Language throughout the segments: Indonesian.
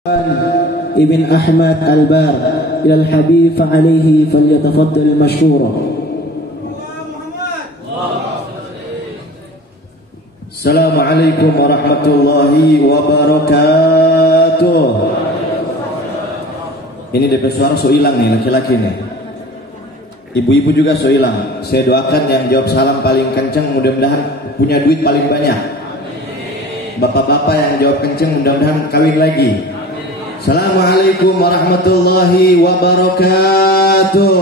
ابن أحمد البار إلى الحبيب فعليه فليتفضل مشكورا. Assalamualaikum warahmatullahi wabarakatuh. Ini DP suara so hilang nih laki-laki nih. Ibu-ibu juga so hilang. Saya doakan yang jawab salam paling kenceng mudah-mudahan punya duit paling banyak. Bapak-bapak yang jawab kenceng mudah-mudahan kawin lagi. Assalamualaikum warahmatullahi wabarakatuh.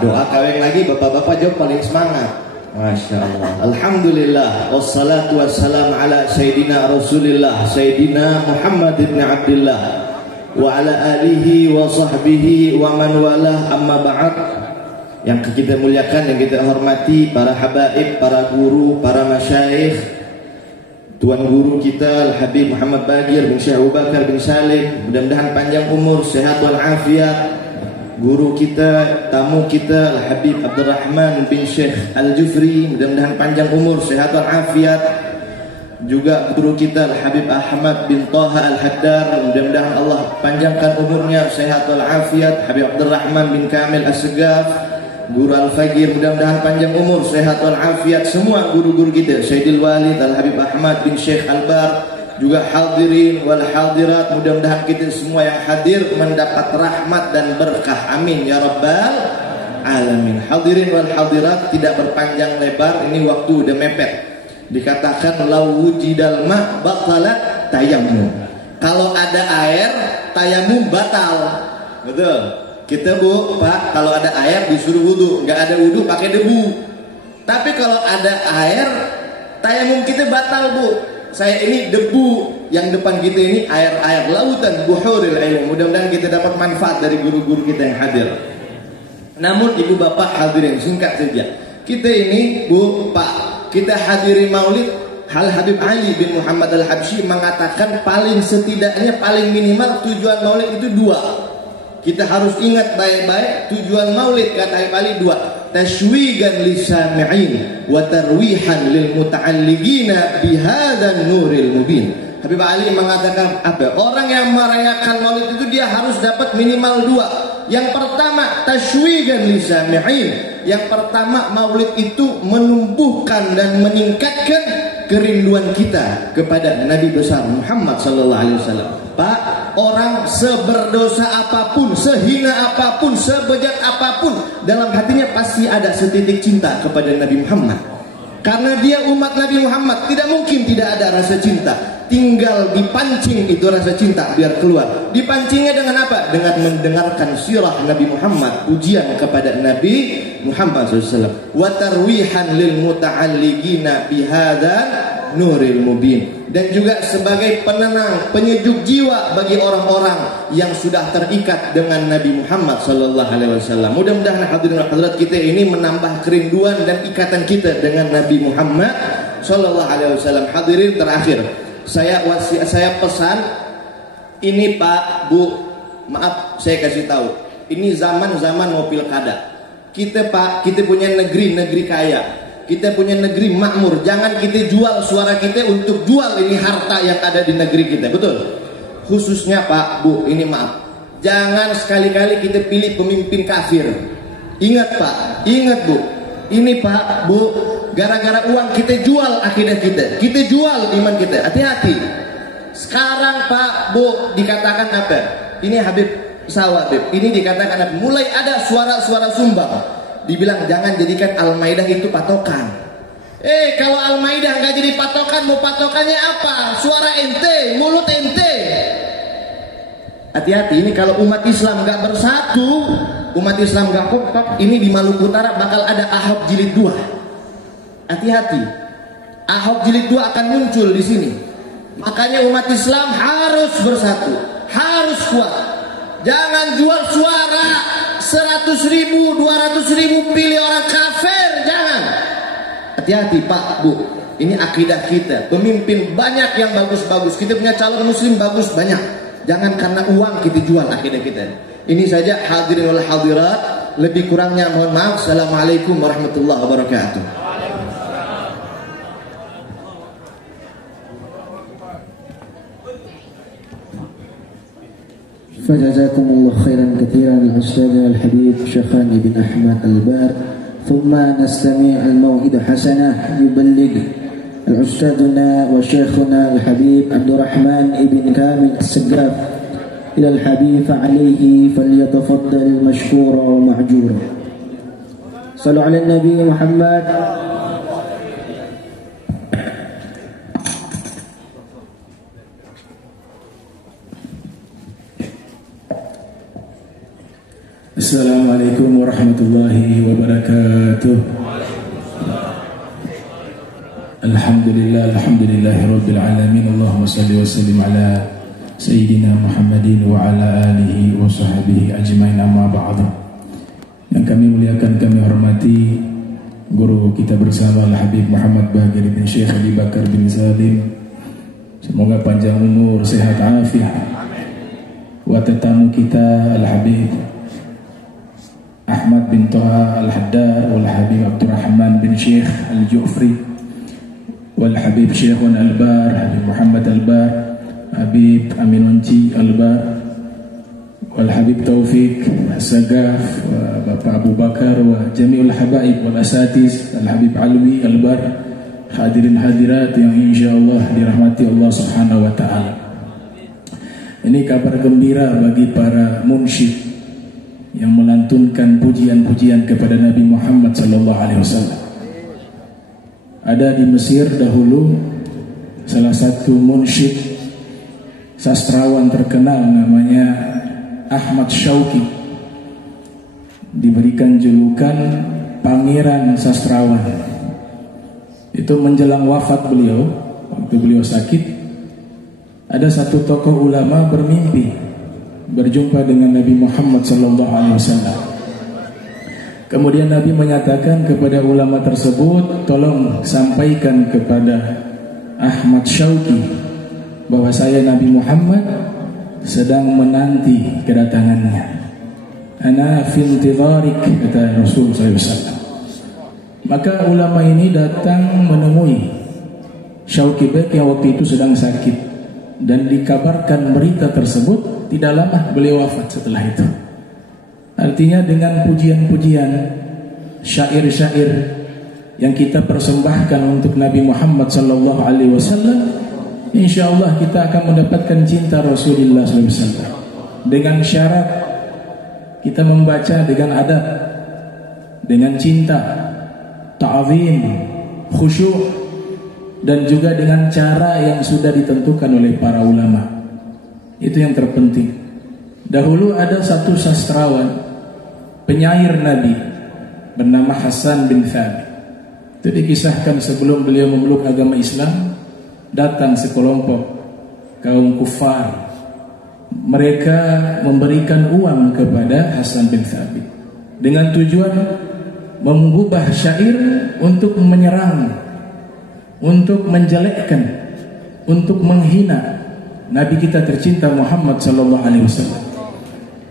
Doa kawin lagi, bapak-bapak jawab paling semangat. Masya Allah. Alhamdulillah. Wassalatu wassalam ala Sayyidina Rasulillah Sayyidina Muhammad ibn Abdullah wa ala alihi wa sahbihi wa man walah, amma ba'd. Yang kita muliakan, yang kita hormati, para habaib, para guru, para masyayikh, Tuan Guru kita Al-Habib Muhammad Bagir bin Syekh Abu Bakar bin Salim, mudah-mudahan panjang umur, sehat walafiat. Guru kita, tamu kita Al-Habib Abdurrahman bin Syekh Al-Jufri, mudah-mudahan panjang umur, sehat walafiat. Juga guru kita Al-Habib Ahmad bin Taha Al-Haddar, mudah-mudahan Allah panjangkan umurnya, sehat walafiat. Habib Abdurrahman bin Kamil As-Segaf, Guru Al-Fagir, mudah-mudahan panjang umur, sehat walafiat. Semua guru-guru kita, Sayyidil Walid Al-Habib Ahmad bin Syekh Al-Bar, juga hadirin wal hadirat, mudah-mudahan kita semua yang hadir mendapat rahmat dan berkah, amin ya rabbal alamin. Hadirin wal hadirat, tidak berpanjang lebar, ini waktu udah mepet. Dikatakan law wujidal ma batalat tayammum. Kalau ada air, tayamum batal. Betul. Kita bu, pak, kalau ada air disuruh wudu, nggak ada wudu pakai debu. Tapi kalau ada air, tayamum kita batal bu. Saya ini debu, yang depan kita ini air lautan, buhuril ilm. Mudah-mudahan kita dapat manfaat dari guru-guru kita yang hadir. Namun ibu bapak hadirin, singkat saja. Kita ini bu, pak, kita hadiri maulid. Al-Habib Ali bin Muhammad Al-Habsyi mengatakan paling setidaknya, paling minimal tujuan maulid itu dua. Kita harus ingat baik-baik tujuan maulid, kata Habib Ali dua. Tashwigan lisami'in wa tarwihan lil muta'alliqina bihadan nuril mubin. Habib Ali mengatakan apa? Orang yang merayakan maulid itu dia harus dapat minimal dua. Yang pertama tashwigan lisami'in. Yang pertama maulid itu menumbuhkan dan meningkatkan kerinduan kita kepada Nabi besar Muhammad sallallahu alaihi wasallam. Pak, orang seberdosa apapun, sehina apapun, sebejat apapun, dalam hatinya pasti ada setitik cinta kepada Nabi Muhammad. Karena dia umat Nabi Muhammad, tidak mungkin tidak ada rasa cinta. Tinggal dipancing itu rasa cinta biar keluar. Dipancingnya dengan apa? Dengan mendengarkan sirah Nabi Muhammad, pujian kepada Nabi Muhammad SAW. Wa tarwihan lil muta'alliqina bihadza nuril mubin. Dan juga sebagai penenang, penyejuk jiwa bagi orang-orang yang sudah terikat dengan Nabi Muhammad sallallahu alaihi wasallam. Mudah-mudahan hadirin hadirat kita ini menambah kerinduan dan ikatan kita dengan Nabi Muhammad sallallahu alaihi wasallam. Hadirin, terakhir saya pesan ini Pak, Bu, maaf saya kasih tahu. Ini zaman-zaman mau pilkada. Kita Pak, kita punya negeri kaya. Kita punya negeri makmur. Jangan kita jual suara kita untuk jual ini harta yang ada di negeri kita. Betul? Khususnya Pak, Bu, ini maaf, jangan sekali-kali kita pilih pemimpin kafir. Ingat Pak, ingat Bu, ini Pak, Bu, gara-gara uang kita jual akidah kita, kita jual iman kita. Hati-hati. Sekarang Pak, Bu, dikatakan apa? Ini Habib Sawah, Habib. Ini dikatakan apa? Mulai ada suara-suara sumbang. Dibilang jangan jadikan Al-Maidah itu patokan. Kalau Al-Maidah nggak jadi patokan, mau patokannya apa? Suara ente, mulut ente. Hati-hati, ini kalau umat Islam nggak bersatu, umat Islam nggak kompak, ini di Maluku Utara bakal ada Ahok jilid 2. Hati-hati, Ahok jilid 2 akan muncul di sini. Makanya umat Islam harus bersatu, harus kuat. Jangan jual suara 100.000, 200.000 pilih orang kafir, jangan. Hati-hati Pak, Bu, ini akidah kita. Pemimpin banyak yang bagus-bagus. Kita punya calon muslim bagus banyak. Jangan karena uang kita jual akidah kita. Ini saja hadirin wal hadirat. Lebih kurangnya mohon maaf. Assalamualaikum warahmatullahi wabarakatuh. فجزاكم الله خيرا كثيرا الأستاذ الحبيب شيخان بن أحمد البار. ثم نستمع الموعظة حسنة يبلغ الأستاذنا وشيخنا الحبيب عبد الرحمن بن كامل السقاف إلى الحبيب فعليه فليتفضل مشكورا ومعجورا. صلوا على النبي محمد. Assalamualaikum warahmatullahi wabarakatuh. Alhamdulillahirabbil alamin. Allahumma shalli wa sallim ala sayyidina Muhammadin wa ala alihi wa sahbihi ajmain, amma ba'd. Yang kami muliakan, kami hormati guru kita bersama Al-Habib Muhammad Baqir bin Syekh Ali Bakar bin Salim. Semoga panjang umur, sehat afiat. Wa tetamu kita Al-Habib Ahmad bin Toha Al-Haddad wal Habib Abdurrahman bin Syekh Al-Ju'fri wal Habib Syekhun Al-Bar, Habib Muhammad Al-Bar, Habib Aminunci Al-Bar wal Habib Taufik As-Sagaf wa Bapak Abu Bakar wa Jami'ul Habaib wal Asatiz Al-Habib Alwi Al-Bar, hadirin hadirat yang insyaallah dirahmati Allah Subhanahu wa taala. Ini kabar gembira bagi para munsyid yang melantunkan pujian-pujian kepada Nabi Muhammad sallallahu alaihi wasallam. Ada di Mesir dahulu salah satu munsyid sastrawan terkenal namanya Ahmad Syauqi, diberikan julukan Pangeran Sastrawan. Itu menjelang wafat beliau, waktu beliau sakit, ada satu tokoh ulama bermimpi berjumpa dengan Nabi Muhammad sallallahu alaihi wasallam. Kemudian Nabi menyatakan kepada ulama tersebut, tolong sampaikan kepada Ahmad Syauqi bahwa saya Nabi Muhammad sedang menanti kedatangannya. Ana fi intidharik, kata Rasul sallallahu alaihi wasallam. Maka ulama ini datang menemui Syauqi Bek yang waktu itu sedang sakit, dan dikabarkan berita tersebut. Tidak lama beliau wafat setelah itu. Artinya dengan pujian-pujian, syair-syair yang kita persembahkan untuk Nabi Muhammad sallallahu alaihi wasallam, insyaallah kita akan mendapatkan cinta Rasulullah sallallahu alaihi wasallam. Dengan syarat kita membaca dengan adab, dengan cinta, ta'zim, khusyuk, dan juga dengan cara yang sudah ditentukan oleh para ulama. Itu yang terpenting. Dahulu ada satu sastrawan, penyair Nabi, bernama Hasan bin Thabit. Itu dikisahkan sebelum beliau memeluk agama Islam, datang sekelompok kaum kufar. Mereka memberikan uang kepada Hasan bin Thabit dengan tujuan mengubah syair untuk menyerang, untuk menjelekkan, untuk menghina Nabi kita tercinta Muhammad sallallahu alaihi wasallam.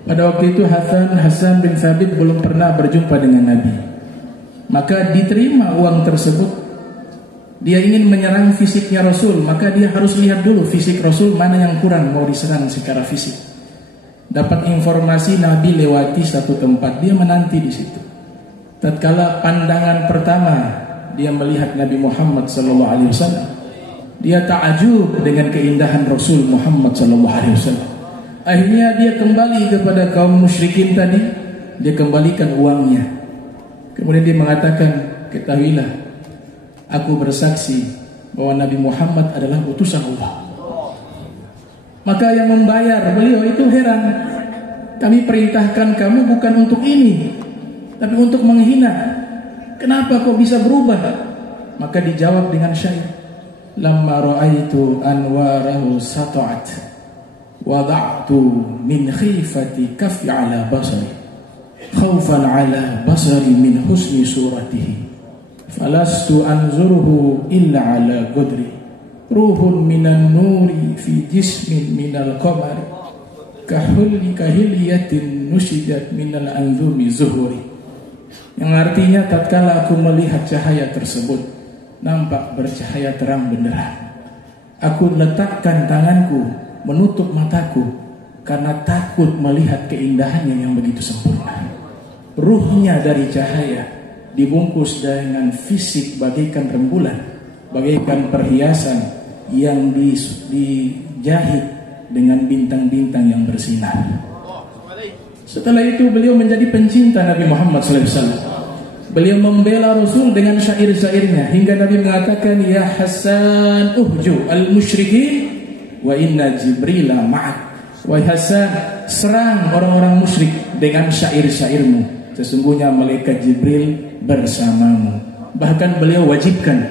Pada waktu itu Hasan bin Thabit belum pernah berjumpa dengan Nabi. Maka diterima uang tersebut. Dia ingin menyerang fisiknya Rasul, maka dia harus lihat dulu fisik Rasul mana yang kurang mau diserang secara fisik. Dapat informasi Nabi lewati satu tempat, dia menanti di situ. Tatkala pandangan pertama dia melihat Nabi Muhammad sallallahu alaihi wasallam, dia ta'ajub dengan keindahan Rasul Muhammad sallallahu alaihi wasallam. Akhirnya dia kembali kepada kaum musyrikin tadi, dia kembalikan uangnya. Kemudian dia mengatakan, ketahuilah, aku bersaksi bahwa Nabi Muhammad adalah utusan Allah. Maka yang membayar beliau itu heran. Kami perintahkan kamu bukan untuk ini, tapi untuk menghina. Kenapa kau bisa berubah? Maka dijawab dengan syair. Lamma ra'aitu anwarahu sata'at wada'tu min khifati kafi ala basari khawfan ala basari min husni suratihi falastu anzuruhu illa ala qadri ruhun minan nuri fi jismin minal qamari kahiliyatin nusidat minal anzumi zuhuri. Yang artinya tatkala aku melihat cahaya tersebut nampak bercahaya terang benderang, aku letakkan tanganku menutup mataku karena takut melihat keindahannya yang begitu sempurna. Ruhnya dari cahaya, dibungkus dengan fisik bagaikan rembulan, bagaikan perhiasan yang dijahit dengan bintang-bintang yang bersinar. Setelah itu beliau menjadi pencinta Nabi Muhammad SAW. Beliau membela Rasul dengan syair-syairnya hingga Nabi mengatakan, ya Hasan uhju al-musyrikin wa inna Jibril ma'ak. Wahai Hasan, serang orang-orang musyrik dengan syair-syairmu, sesungguhnya malaikat Jibril bersamamu. Bahkan beliau wajibkan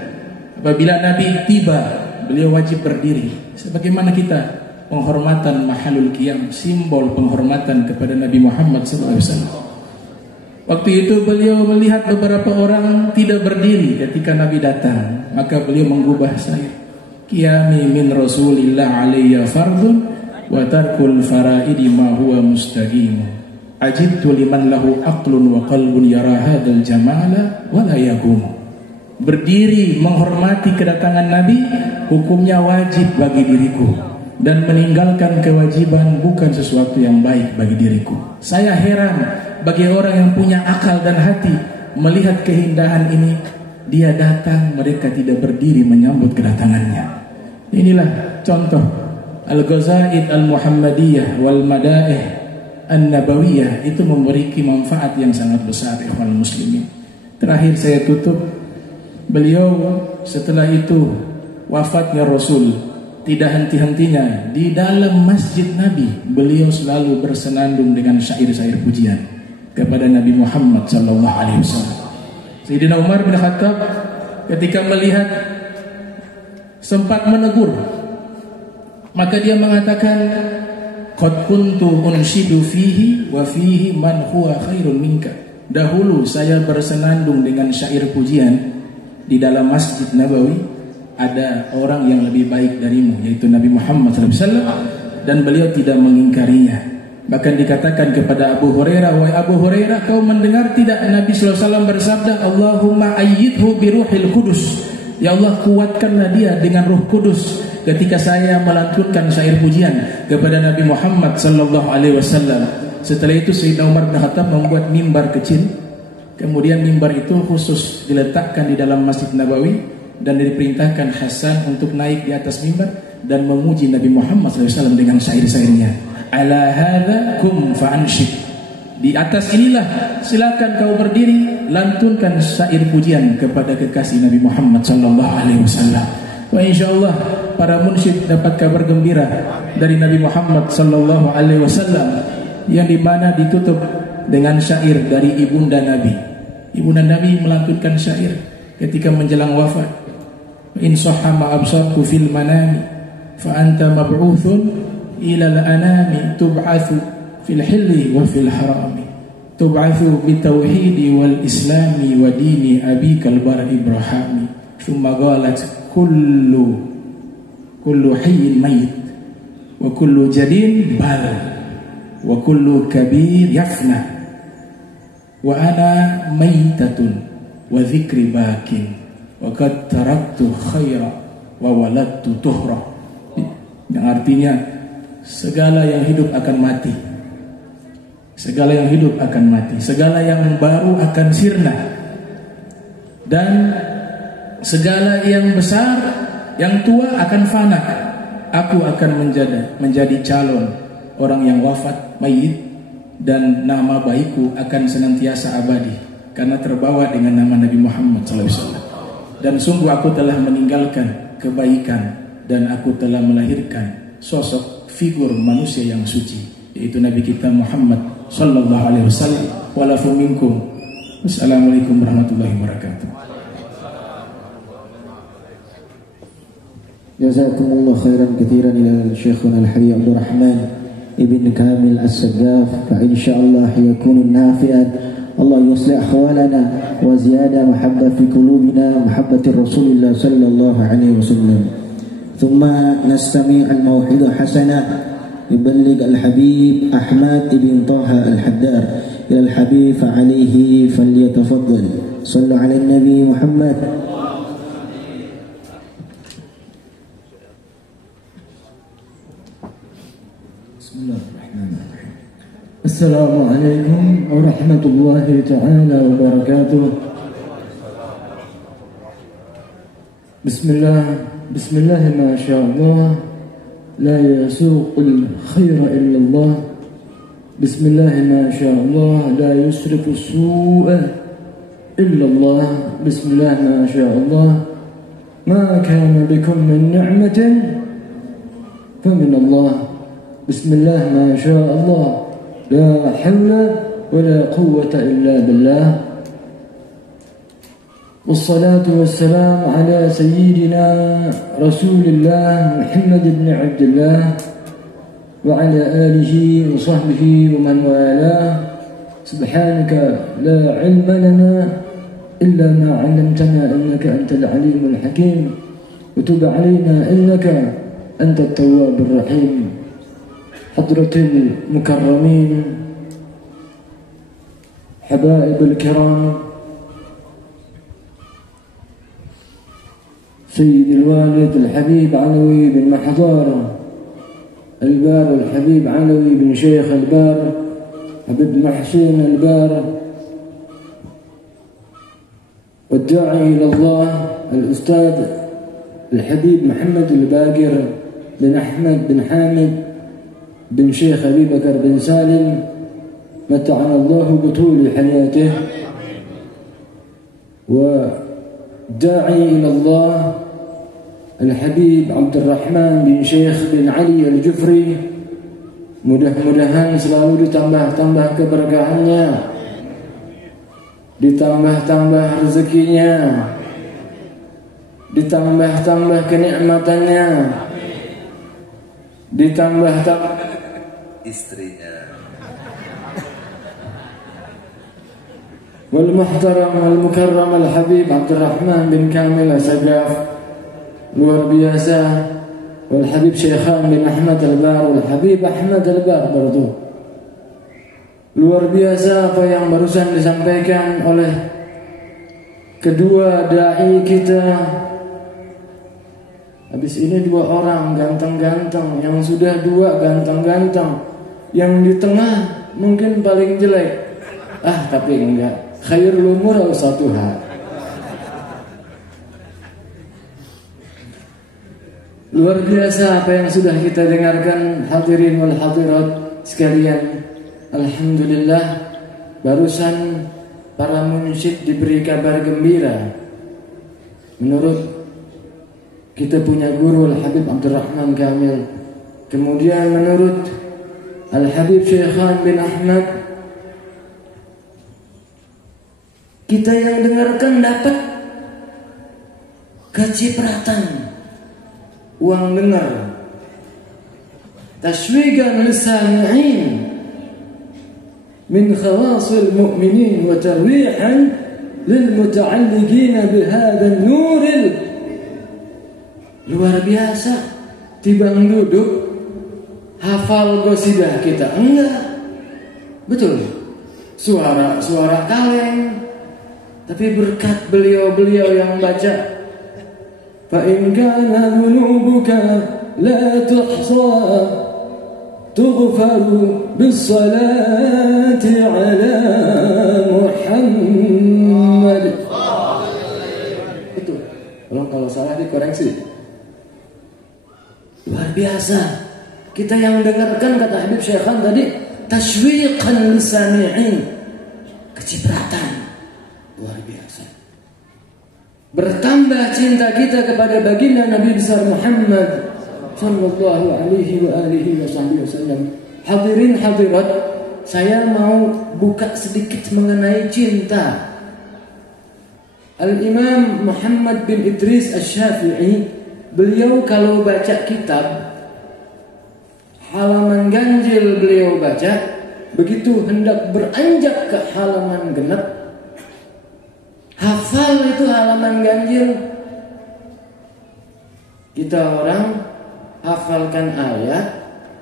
apabila Nabi tiba, beliau wajib berdiri. Sebagaimana kita penghormatan mahalul qiyam, simbol penghormatan kepada Nabi Muhammad SAW. Waktu itu beliau melihat beberapa orang tidak berdiri ketika Nabi datang, maka beliau menggubah syair. Qiyami min Rasulillah alayya fardun wa tarkul faraidi ma huwa mustaqim. Ajibtu liman lahu aqlun wa qalbun yara hadzal jamala wa la yaqum. Berdiri menghormati kedatangan Nabi hukumnya wajib bagi diriku, dan meninggalkan kewajiban bukan sesuatu yang baik bagi diriku. Saya heran bagi orang yang punya akal dan hati melihat keindahan ini. Dia datang, mereka tidak berdiri menyambut kedatangannya. Inilah contoh Al-Ghazaid Al-Muhammadiyah wal Madaih An-Nabawiyah, itu memiliki manfaat yang sangat besar ikhwan muslimin. Terakhir saya tutup, beliau setelah itu wafatnya Rasul, tidak henti-hentinya di dalam masjid Nabi beliau selalu bersenandung dengan syair-syair pujian kepada Nabi Muhammad sallallahu alaihi wasallam. Sayyidina Umar bin Khattab ketika melihat sempat menegur, maka dia mengatakan, qad kuntu unshidu fihi wa fihi man huwa khairun minka. Dahulu saya bersenandung dengan syair pujian di dalam Masjid Nabawi, ada orang yang lebih baik darimu, yaitu Nabi Muhammad SAW, dan beliau tidak mengingkarinya. Bahkan dikatakan kepada Abu Hurairah, wahai Abu Hurairah, kau mendengar tidak Nabi SAW bersabda, Allahumma ayyidhu biruhil kudus. Ya Allah, kuatkanlah dia dengan Ruh Kudus ketika saya melantunkan syair pujian kepada Nabi Muhammad SAW. Setelah itu Sayyidina Umar bin Khattab membuat mimbar kecil. Kemudian mimbar itu khusus diletakkan di dalam Masjid Nabawi, dan diperintahkan Hasan untuk naik di atas mimbar dan memuji Nabi Muhammad SAW dengan syair-syairnya. Ala hadza kum fa'anshid. Di atas inilah silakan kau berdiri, lantunkan syair pujian kepada kekasih Nabi Muhammad sallallahu alaihi wasallam. Wa insyaallah para munsyid dapat kabar gembira dari Nabi Muhammad sallallahu alaihi wasallam, yang dimana ditutup dengan syair dari ibunda Nabi. Ibunda Nabi melantunkan syair ketika menjelang wafat. In sahha ma absarku fil manami fa anta mab'utsun ila al-anami tub'atsu fil hilli wa fil harami tub'atsu bitauhidi wal islami wa dini abikal bar ibrahimi thumma qalat kullu hayyin mayit wa kullu jadin bal wa kullu kabir yafna wa ana maytatun wa dhikri bakin wa qad taraktu khaira wa waladtu tuhra. Yang artinya segala yang hidup akan mati, segala yang hidup akan mati, segala yang baru akan sirna, dan segala yang besar, yang tua akan fana. Aku akan menjadi calon orang yang wafat, mayit, dan nama baikku akan senantiasa abadi karena terbawa dengan nama Nabi Muhammad SAW. Dan sungguh aku telah meninggalkan kebaikan, dan aku telah melahirkan sosok figur manusia yang suci, yaitu Nabi kita Muhammad sallallahu alaihi wasallam. Walafu minkum. Wassalamualaikum warahmatullahi wabarakatuh. Jazakumullah khairan katsiran ila Syekhuna Al-Habib Abdul Rahman Ibn Kamil As-Saggaf, fa insyaallah yakunu nafi'an. Allah yuslih ahwalana wa ziyada mahabbah fi qulubina mahabbati Rasulillah sallallahu alaihi wasallam. ثم نستمع الموعظة حسنة يبلغ الحبيب أحمد بن طه الحدار إلى الحبيب فعليه فليتفضل. صلوا على النبي محمد. Bismillahirrahmanirrahim. Assalamualaikum warahmatullahi ta'ala wabarakatuh. Bismillah ma sya'allah, la yasuqul khaira illallah. Bismillah ma sya'allah, la yusrifu su'a illallah. Bismillah ma sya'allah, ma kana bikum min ni'matin famin Allah. Bismillah ma sya'allah, la hawla wa la quwwata illa billah. Wassalatu wassalamu ala sayyidina Rasulillah Muhammad ibn Abdullah wa ala alihi wa sahbihi wa man walah. Subhanaka la ilma lana illa ma 'allamtana innaka antal alimul hakim wa tub 'alaina innaka antat tawwabur rahim. Hadratil mukarramin, habaibul kiram, سيد الوالد الحبيب علوي بن محضار البار، والحبيب علوي بن شيخ البار، حبيب محسين البار، والداعي إلى الله الأستاذ الحبيب محمد الباقر بن أحمد بن حامد بن شيخ أبي بكر بن سالم، متعنا الله بطول حياته. وداعي إلى الله الحبيب عبد الرحمن بن شيخ بن علي الجفري، mudah-mudahan selalu ditambah-tambah keberkahannya, ditambah-tambah rezekinya, ditambah-tambah kenikmatannya, ditambah-tambah istrinya. Wal muhtaram wal mukarram al habib Abdurrahman bin Kamil Asagaf, luar biasa. Wal habib Syekhan bin Ahmad al-Bar, wal habib Ahmad al-Bar berdu. Luar biasa apa yang barusan disampaikan oleh kedua dai kita. Habis ini dua orang ganteng-ganteng, yang sudah dua ganteng-ganteng, yang di tengah mungkin paling jelek. Tapi enggak, khairul umur awsatuha. Luar biasa apa yang sudah kita dengarkan, hadirin wal hadirat sekalian. Alhamdulillah, barusan para munsyid diberi kabar gembira. Menurut kita punya guru Al-Habib Abdurrahman Kamil, kemudian menurut Al-Habib Syekhan bin Ahmad, kita yang dengarkan dapat kecipratan uang dengar, tashwiqan lisami'in min khawasil mu'minin wa tarwihan lil muta'alliqin bihadha an-nuril. Luar biasa. Tibang duduk hafal qasidah kita enggak, betul, suara kaleng, tapi berkat beliau-beliau yang baca. فإن كان ذنوبك لا تحصى تغفر بالصلاة على محمد. Itu. Kalau salah dikoreksi. Luar biasa. Kita yang mendengarkan, kata Habib Syekhan tadi, tashwiqan lisami'in, kecipratan. Luar biasa. Bertambah cinta kita kepada baginda Nabi besar Muhammad sallallahu alaihi wa alihi wasallam. Hadirin hadirat, saya mau buka sedikit mengenai cinta. Al-Imam Muhammad bin Idris Asy-Syafi'i, beliau kalau baca kitab, halaman ganjil beliau baca, begitu hendak beranjak ke halaman genap, hafal itu halaman ganjil. Kita orang hafalkan ayat,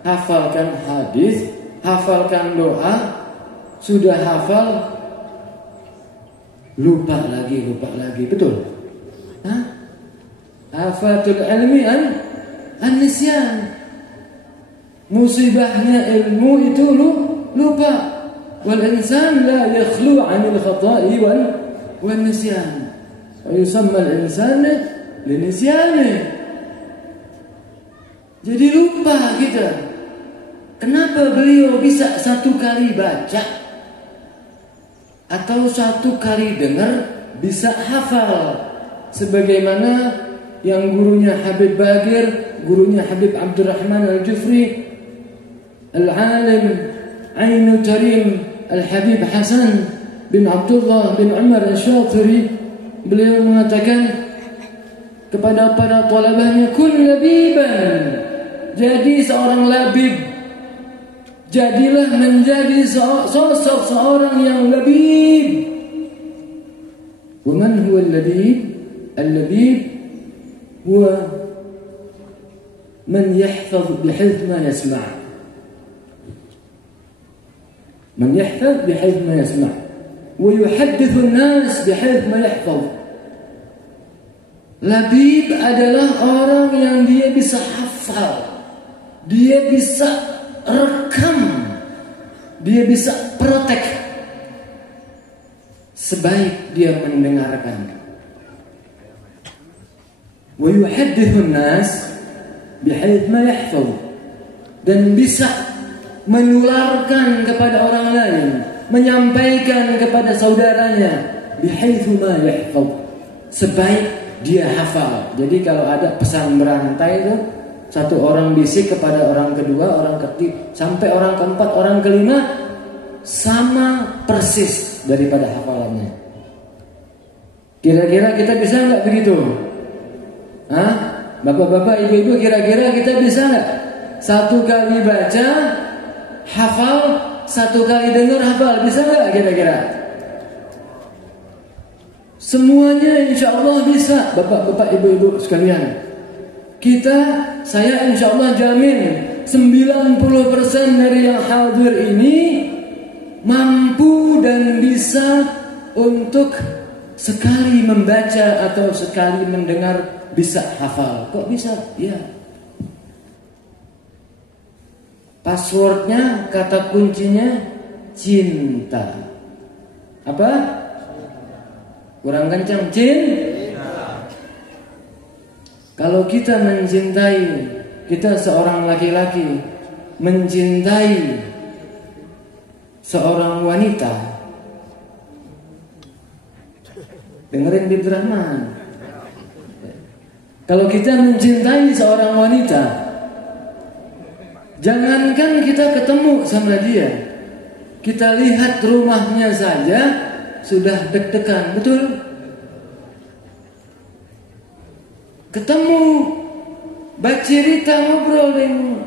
hafalkan hadis, hafalkan doa, sudah hafal, lupa lagi, betul? Afatul ilmi an-nisyan. musibahnya ilmu itu lupa. Wal insan la yakhlu 'anil khata'i wal nisyan. Wa yusamma al-insan linisyani. Jadi lupa kita. Kenapa beliau bisa satu kali baca atau satu kali dengar bisa hafal sebagaimana yang gurunya Habib Bagir, gurunya Habib Abdurrahman Al-Jufri, Al-Alim Ainul Karim Al-Habib Hasan bin Abdullah bin Umar Al-Shatiri, beliau mengatakan kepada para talabahnya, kun labiban, jadi seorang labib, jadilah menjadi sosok seorang yang labib. Wa man huwa al-labib? Al-labib huwa man yahfaz bihayth ma yasma'. Man yahfaz bihayth ma yasma' wa yuhaddithu an-nas bihayth ma yahfaz. Labib adalah orang yang dia bisa hafal, dia bisa rekam, dia bisa protek sebaik dia mendengarkan. Wa yuhaddithun nas bihayth ma yahfaz, dan bisa menularkan kepada orang lain, menyampaikan kepada saudaranya bihayth ma yahfaz, sebaik dia hafal. Jadi kalau ada pesan berantai itu, satu orang bisik kepada orang kedua, orang ketiga, sampai orang keempat, orang kelima, sama persis daripada hafalannya. Kira-kira kita bisa nggak begitu? Hah? Bapak-bapak, ibu-ibu, kira-kira kita bisa nggak? Satu kali baca, hafal, satu kali dengar, hafal. Bisa nggak kira-kira? Semuanya insya Allah bisa, bapak-bapak, ibu-ibu sekalian. Saya insya Allah jamin 90% dari yang hadir ini mampu dan bisa untuk sekali membaca atau sekali mendengar bisa hafal. Kok bisa? Ya. Passwordnya, kata kuncinya cinta. Apa? Kurang kencang, Kalau kita mencintai, kita seorang laki-laki mencintai seorang wanita, dengerin Bib Rahman. Kalau kita mencintai seorang wanita, jangankan kita ketemu sama dia, kita lihat rumahnya saja sudah deg-degan, betul? Ketemu, bercerita, ngobrol dengan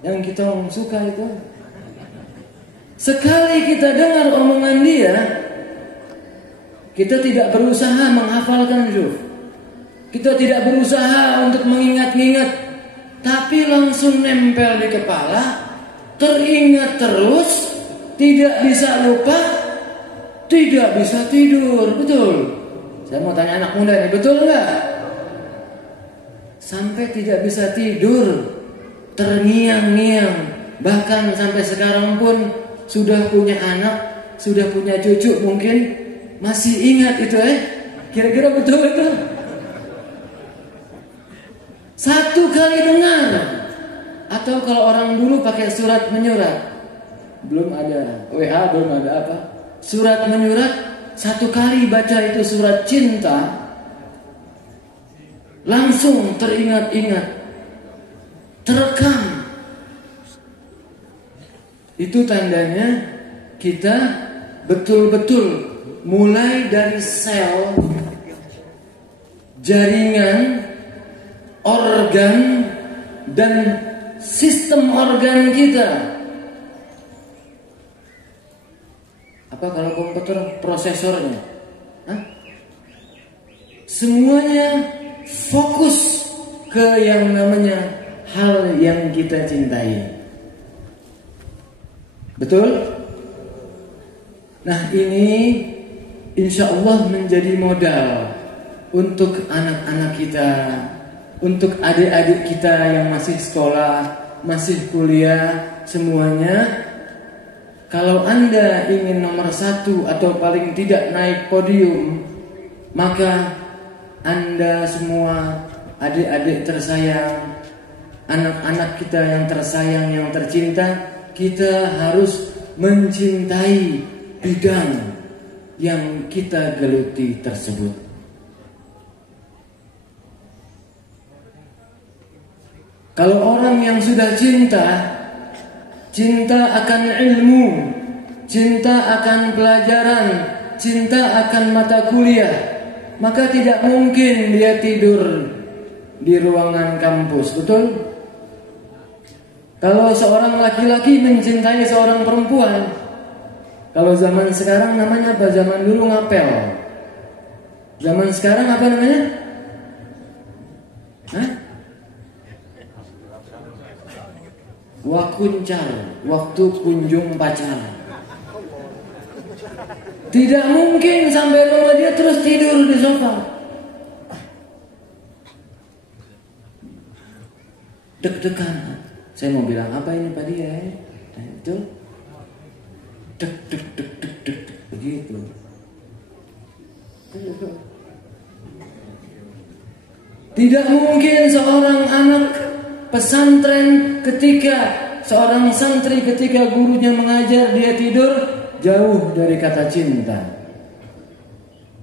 yang kita suka itu. Sekali kita dengar omongan dia, kita tidak berusaha menghafalkan Yusuf. Kita tidak berusaha untuk mengingat-ingat, tapi langsung nempel di kepala, teringat terus, tidak bisa lupa, tidak bisa tidur, betul? Saya mau tanya anak muda ini, betul nggak? Sampai tidak bisa tidur, terngiang-ngiang, bahkan sampai sekarang pun sudah punya anak, sudah punya cucu, mungkin masih ingat itu, kira-kira betul itu? Satu kali dengar, atau kalau orang dulu pakai surat menyurat, belum ada WA, belum ada apa, surat menyurat, satu kali baca itu surat cinta, langsung teringat-ingat, terekam. Itu tandanya kita betul-betul mulai dari sel, jaringan, organ, dan sistem organ kita. Apa kalau komputer prosesornya? Semuanya fokus ke yang namanya hal yang kita cintai. Betul? Nah, ini insya Allah menjadi modal untuk anak-anak kita, untuk adik-adik kita yang masih sekolah, masih kuliah semuanya, kalau Anda ingin nomor 1 atau paling tidak naik podium, maka Anda semua adik-adik tersayang, anak-anak kita yang tersayang, yang tercinta, kita harus mencintai bidang yang kita geluti tersebut. Kalau orang yang sudah cinta akan ilmu, cinta akan pelajaran, cinta akan mata kuliah, maka tidak mungkin dia tidur di ruangan kampus, betul? Kalau seorang laki-laki mencintai seorang perempuan, kalau zaman sekarang namanya apa? Zaman dulu ngapel. Zaman sekarang apa namanya? Hah? Wakuncar, waktu kunjung pacar. Tidak mungkin sampai rumah dia terus tidur di sofa. Deg-degan. Saya mau bilang apa ini Pak dia? Itu deg deg deg deg deg begitu. Tidak mungkin seorang anak pesantren ketika seorang santri ketika gurunya mengajar dia tidur jauh dari kata cinta.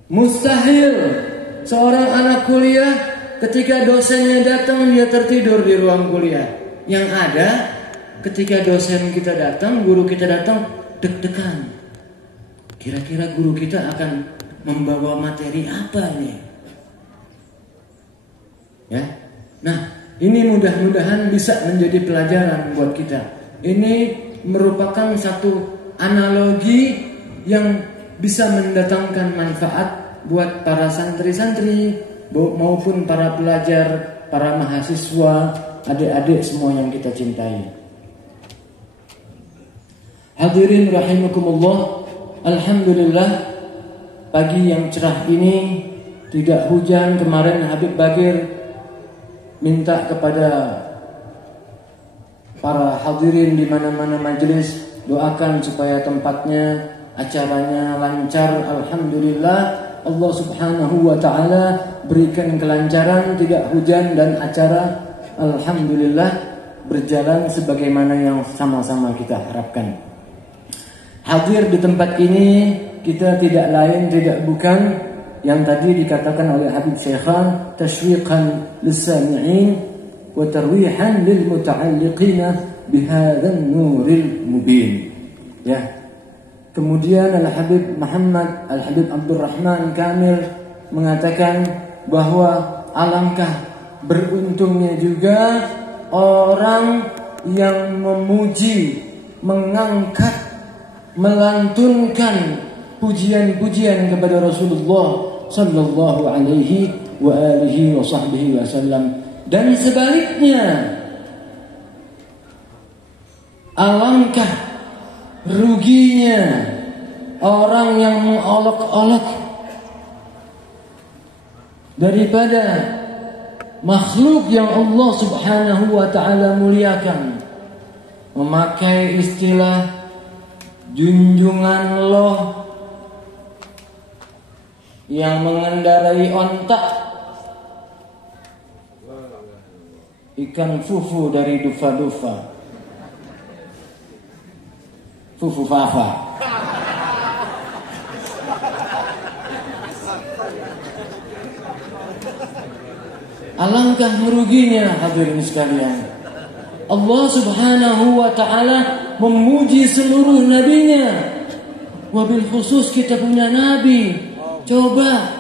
Mustahil seorang anak kuliah ketika dosennya datang dia tertidur di ruang kuliah. Yang ada ketika dosen kita datang, guru kita datang, deg-degan. Kira-kira guru kita akan membawa materi apa nih? Ya. Nah, ini mudah-mudahan bisa menjadi pelajaran buat kita. Ini merupakan satu analogi yang bisa mendatangkan manfaat buat para santri-santri maupun para pelajar, para mahasiswa, adik-adik semua yang kita cintai. Hadirin rahimakumullah, alhamdulillah pagi yang cerah ini tidak hujan. Kemarin Habib Bagir minta kepada para hadirin di mana-mana majelis doakan supaya tempatnya, acaranya lancar. Alhamdulillah, Allah Subhanahu wa taala berikan kelancaran, tidak hujan dan acara alhamdulillah berjalan sebagaimana yang sama-sama kita harapkan. Hadir di tempat ini kita tidak lain tidak bukan yang tadi dikatakan oleh Habib Syekhan, tashwiqan lis-sami'in wa tarwihan lil muta'alliqin bihadzal nuril mubin. Ya. Kemudian Al-Habib Muhammad Al-Habib Abdul Rahman Kamil mengatakan bahwa alangkah beruntungnya juga orang yang memuji, mengangkat, melantunkan pujian-pujian kepada Rasulullah sallallahu alaihi wa alihi wa sahbihi wasallam. Dan sebaliknya, alangkah ruginya orang yang mengolok-olok daripada makhluk yang Allah Subhanahu wa ta'ala muliakan, memakai istilah junjungan Allah yang mengendarai ontak ikan fufu dari dufa-dufa, fufu fafa. Alangkah meruginya hadirin sekalian. Allah Subhanahu wa ta'ala memuji seluruh nabinya. Wabil khusus kita punya nabi. Coba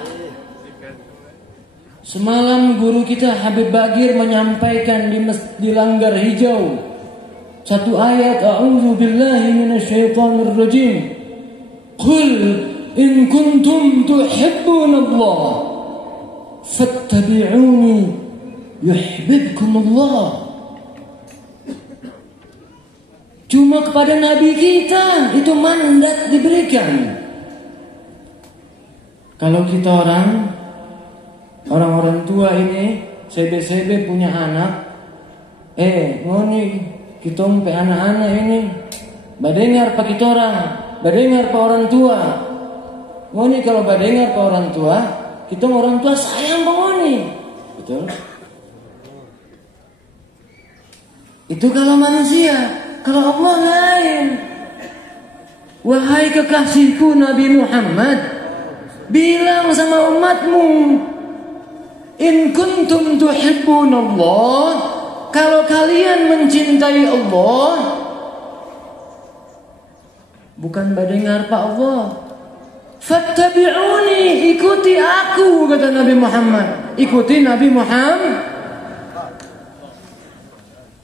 semalam guru kita Habib Bagir menyampaikan di Langgar Hijau satu ayat, a'udzu billahi minasyaitonir rajim. Qul in kuntum tuhibbunallah fattabi'uni yuhibbukumullah. Cuma kepada nabi kita itu mandat diberikan. Kalau kita orang tua ini sebe-sebe punya anak, ngoni kita pe anak-anak ini badengar pak kita orang, badengar pak orang tua. Ngoni kalau badengar pak orang tua, kita orang tua sayang pak ngoni. Betul? Itu kalau manusia, kalau Allah lain. Wahai kekasihku Nabi Muhammad, bilang sama umatmu, in kuntum tuhibbunallah, kalau kalian mencintai Allah, bukan badengar Pak Allah, fattabi'uni, ikuti aku, kata Nabi Muhammad. Ikuti Nabi Muhammad.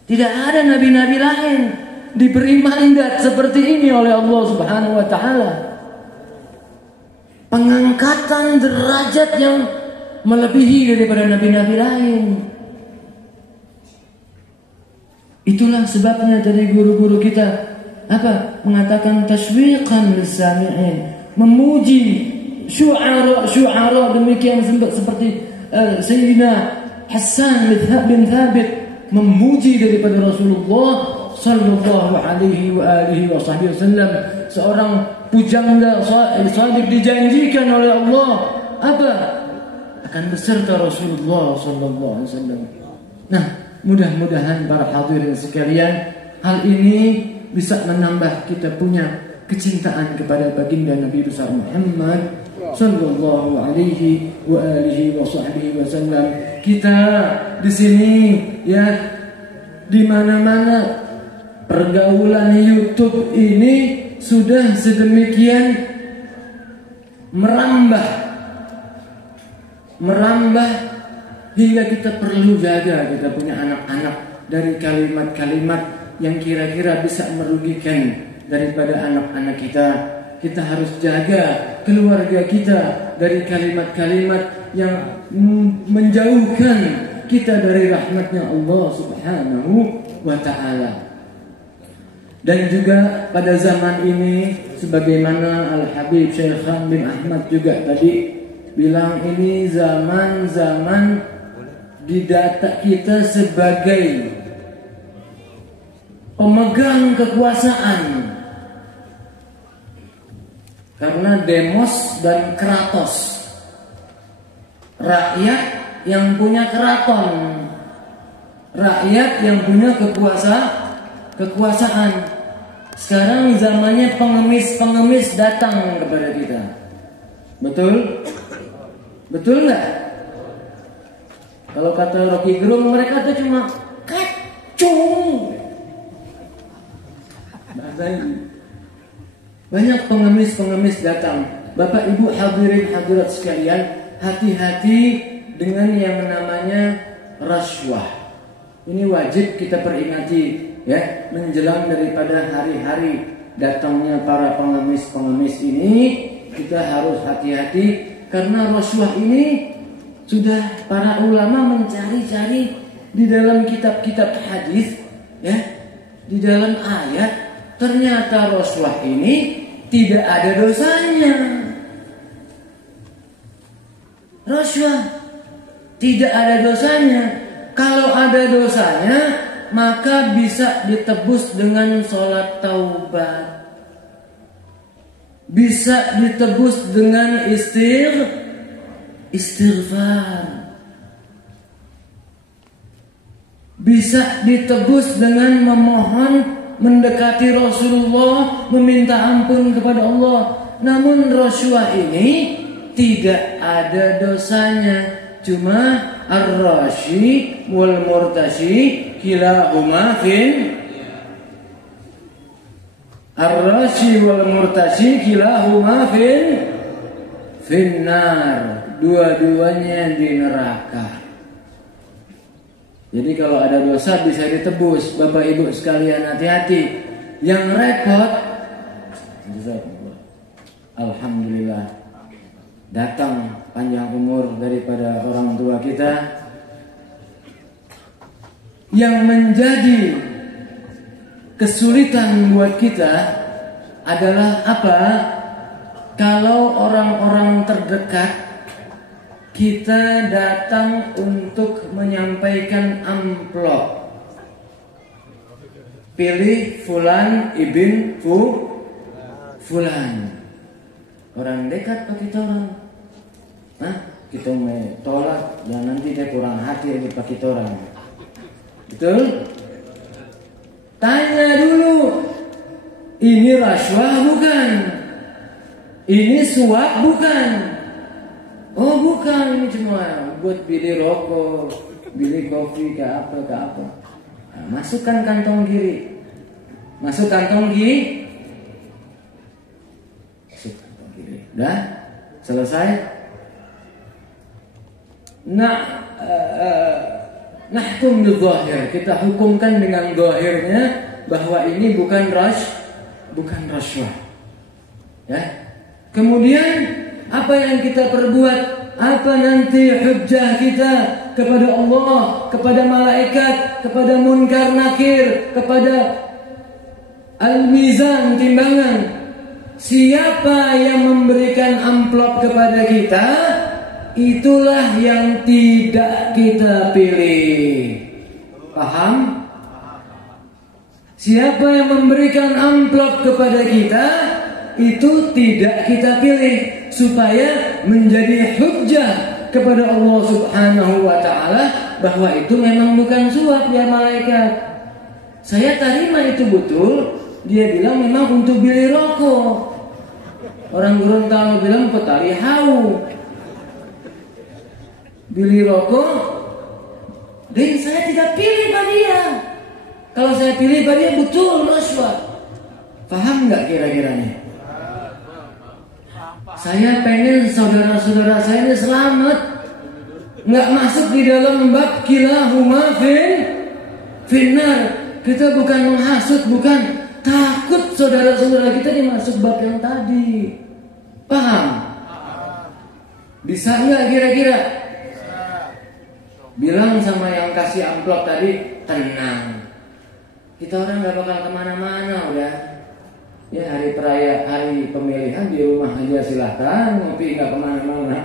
Tidak ada nabi-nabi lain diberi mandat seperti ini oleh Allah Subhanahu wa taala. Pengangkatan derajat yang melebihi daripada nabi-nabi lain. Itulah sebabnya dari guru-guru kita mengatakan taswiqan lis-sami'in, memuji syu'ara demikian seperti Sayyidina Hassan bin Thabit memuji daripada Rasulullah sallallahu alaihi wa alihi wasallam, seorang pujangga sadiq dijanjikan oleh Allah akan beserta Rasulullah sallallahu alaihi wasallam. Nah, mudah-mudahan para hadirin sekalian, hal ini bisa menambah kita punya kecintaan kepada baginda Nabi besar Muhammad sallallahu alaihi wa alihi wasallam. Kita di sini ya, di mana-mana pergaulan YouTube ini sudah sedemikian merambah hingga kita perlu jaga kita punya anak-anak dari kalimat-kalimat yang kira-kira bisa merugikan daripada anak-anak kita. Kita harus jaga keluarga kita dari kalimat-kalimat yang menjauhkan kita dari rahmatnya Allah Subhanahu wa ta'ala. Dan juga pada zaman ini, sebagaimana Al-Habib Syekh bin Ahmad juga tadi bilang, ini zaman-zaman didata kita sebagai pemegang kekuasaan. Karena demos dan kratos, rakyat yang punya keraton, rakyat yang punya kekuasaan. Sekarang zamannya pengemis datang kepada kita. Betul? Betul nggak? Kalau kata Rocky Gerung, mereka tuh cuma kacung. Bahasa ini. Banyak pengemis datang. Bapak Ibu hadirin hadirat sekalian, hati-hati dengan yang namanya rashwah. Ini wajib kita peringati ya, menjelang daripada hari-hari datangnya para pengemis ini, kita harus hati-hati karena rashwah ini sudah para ulama mencari-cari di dalam kitab-kitab hadis ya, di dalam ayat, ternyata rashwah ini tidak ada dosanya. Rashwah tidak ada dosanya. Kalau ada dosanya, maka bisa ditebus dengan sholat taubat, bisa ditebus dengan istighfar, bisa ditebus dengan memohon, mendekati Rasulullah, meminta ampun kepada Allah. Namun rashwah ini tidak ada dosanya. Cuma ar-rashi wal murtashi kilahuma finnar. Dua-duanya di neraka. Jadi kalau ada dosa bisa ditebus. Bapak Ibu sekalian hati-hati. Yang repot, alhamdulillah, datang panjang umur daripada orang tua kita. Yang menjadi kesulitan buat kita adalah apa? Kalau orang-orang terdekat kita datang untuk menyampaikan amplop, pilih fulan ibn fulan. Orang dekat pak kita orang. Nah, kita mau tolak dan nanti dia kurang hati lagi pak kita orang. Betul? Tanya dulu. Ini rasuah bukan? Ini suap bukan? Oh bukan, ini cuma buat beli rokok, beli kopi ke apa. Nah, masukkan kantong kiri. Masuk kantong kiri. Masuk kantong kiri. Dah? Selesai? Nahkum bil-zahir. Kita hukumkan dengan zahirnya bahwa ini bukan rasyuah. Ya. Kemudian apa yang kita perbuat? Apa nanti hujjah kita kepada Allah, kepada malaikat, kepada munkar nakir, kepada al-mizan timbangan? Siapa yang memberikan amplop kepada kita, itulah yang tidak kita pilih. Paham? Siapa yang memberikan amplop kepada kita, itu tidak kita pilih, supaya menjadi hujjah kepada Allah Subhanahu wa ta'ala bahwa itu memang bukan suap ya malaikat. Saya terima itu betul. Dia bilang memang untuk beli rokok. Orang Gorontalo bilang petali hau. Beli rokok, dan saya tidak pilih pak dia. Kalau saya pilih pak dia betul rasuah. Paham nggak kira-kiranya? Saya pengen saudara-saudara saya ini selamat, nggak masuk di dalam bab kilahuma finnar. Kita bukan menghasut, bukan takut saudara-saudara kita dimasuk bab yang tadi. Paham? Bisa nggak kira-kira? Bilang sama yang kasih amplop tadi, tenang. Kita orang nggak bakal kemana-mana udah. Ya hari pemilihan di rumah aja silahkan, ngopi nggak kemana-mana.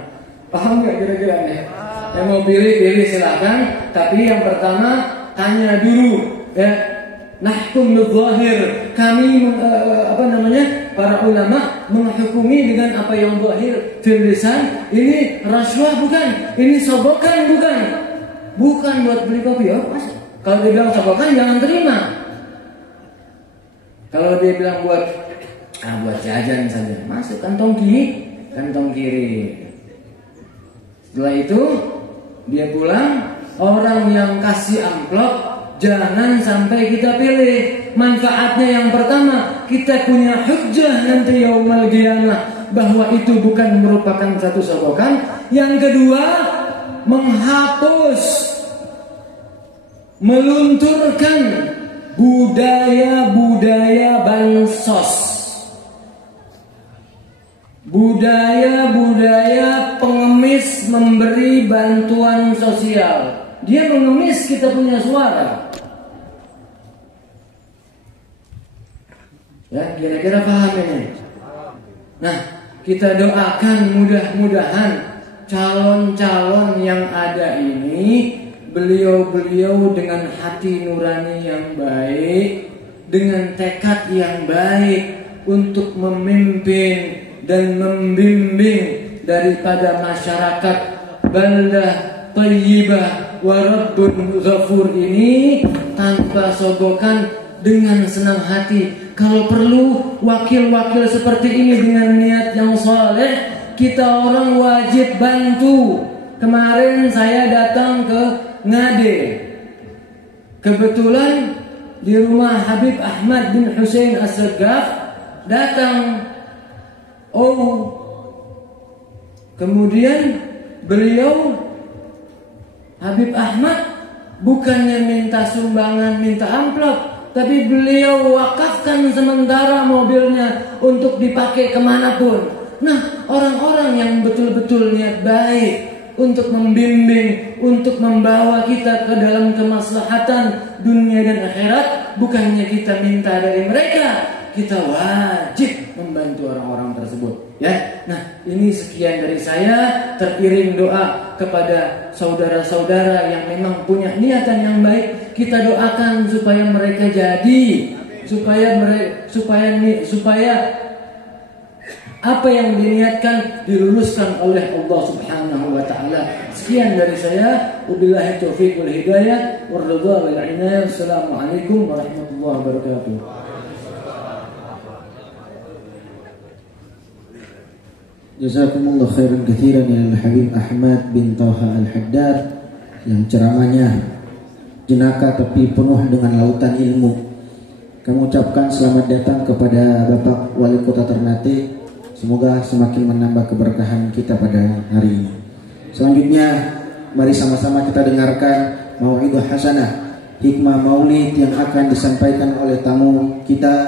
Paham nggak kira-kira ya? Yang mau pilih silahkan, tapi yang pertama tanya dulu ya. Nahkum bil-zahir. Kami para ulama menghukumi dengan apa yang zahir fil lisan. Ini rasuah bukan? Ini sobokan bukan? Bukan buat beli kopi ya. Kalau dia bilang sobokan jangan terima. Kalau dia bilang buat jajan saja, masuk kantong kiri. Setelah itu dia pulang, orang yang kasih amplop jangan sampai kita pilih. Manfaatnya yang pertama, kita punya hujjah nanti yaumul qiyamah bahwa itu bukan merupakan satu sobokan. Yang kedua, menghapus, melunturkan budaya-budaya bansos, budaya-budaya pengemis memberi bantuan sosial. Dia mengemis kita punya suara. Ya, kira-kira paham ini? Nah, kita doakan mudah-mudahan calon-calon yang ada ini, beliau-beliau dengan hati nurani yang baik, dengan tekad yang baik untuk memimpin dan membimbing daripada masyarakat baldah thayyibah wa rabbun ghafur ini tanpa sogokan, dengan senang hati. Kalau perlu wakil-wakil seperti ini dengan niat yang saleh, kita orang wajib bantu. Kemarin saya datang ke Ngade. Kebetulan di rumah Habib Ahmad bin Hussein As-Sagaf datang. Kemudian beliau Habib Ahmad bukannya minta sumbangan, minta amplop, tapi beliau wakafkan sementara mobilnya untuk dipakai kemanapun. Nah, orang-orang yang betul-betul niat baik untuk membimbing, untuk membawa kita ke dalam kemaslahatan dunia dan akhirat, bukannya kita minta dari mereka, kita wajib membantu orang-orang tersebut. Ya, nah ini sekian dari saya, teriring doa kepada saudara-saudara yang memang punya niatan yang baik. kita doakan supaya mereka jadi, supaya apa yang diniatkan diluluskan oleh Allah Subhanahu wa taala. Sekian dari saya, wabillahi taufiq wal hidayah war ridha wal inayah. Assalamualaikum warahmatullahi wabarakatuh. Jazakumullah khairan katsiran ya Habib Ahmad bin Taha Al-Haddad, yang ceramahnya jenaka tapi penuh dengan lautan ilmu. Kami ucapkan selamat datang kepada Bapak Wali Kota Ternate. Semoga semakin menambah keberkahan kita pada hari ini. Selanjutnya, mari sama-sama kita dengarkan mau'idhah hasanah, hikmah maulid yang akan disampaikan oleh tamu kita,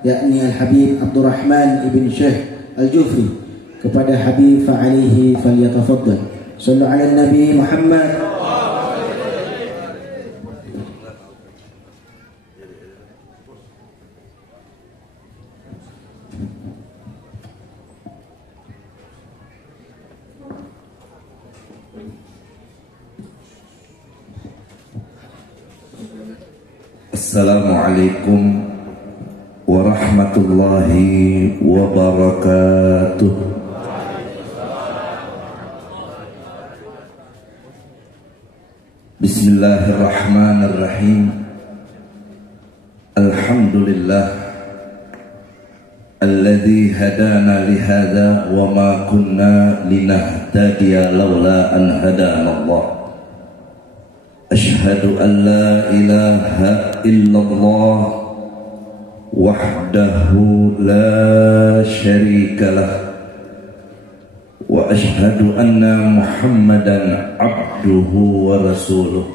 yakni Al-Habib Abdurrahman ibn Syekh Al-Jufri. Kepada Habib fa'alihi falyatafaddal. Sallu ala Nabi Muhammad. Assalamualaikum warahmatullahi wabarakatuh. Bismillahirrahmanirrahim. Alhamdulillah alladzi hadana lihada wa ma kunna linahtadiya laula an hadana Allah. Ashhadu an la ilaha illallah wahdahu la syarika lah wa ashhadu anna Muhammadan abduhu wa rasuluh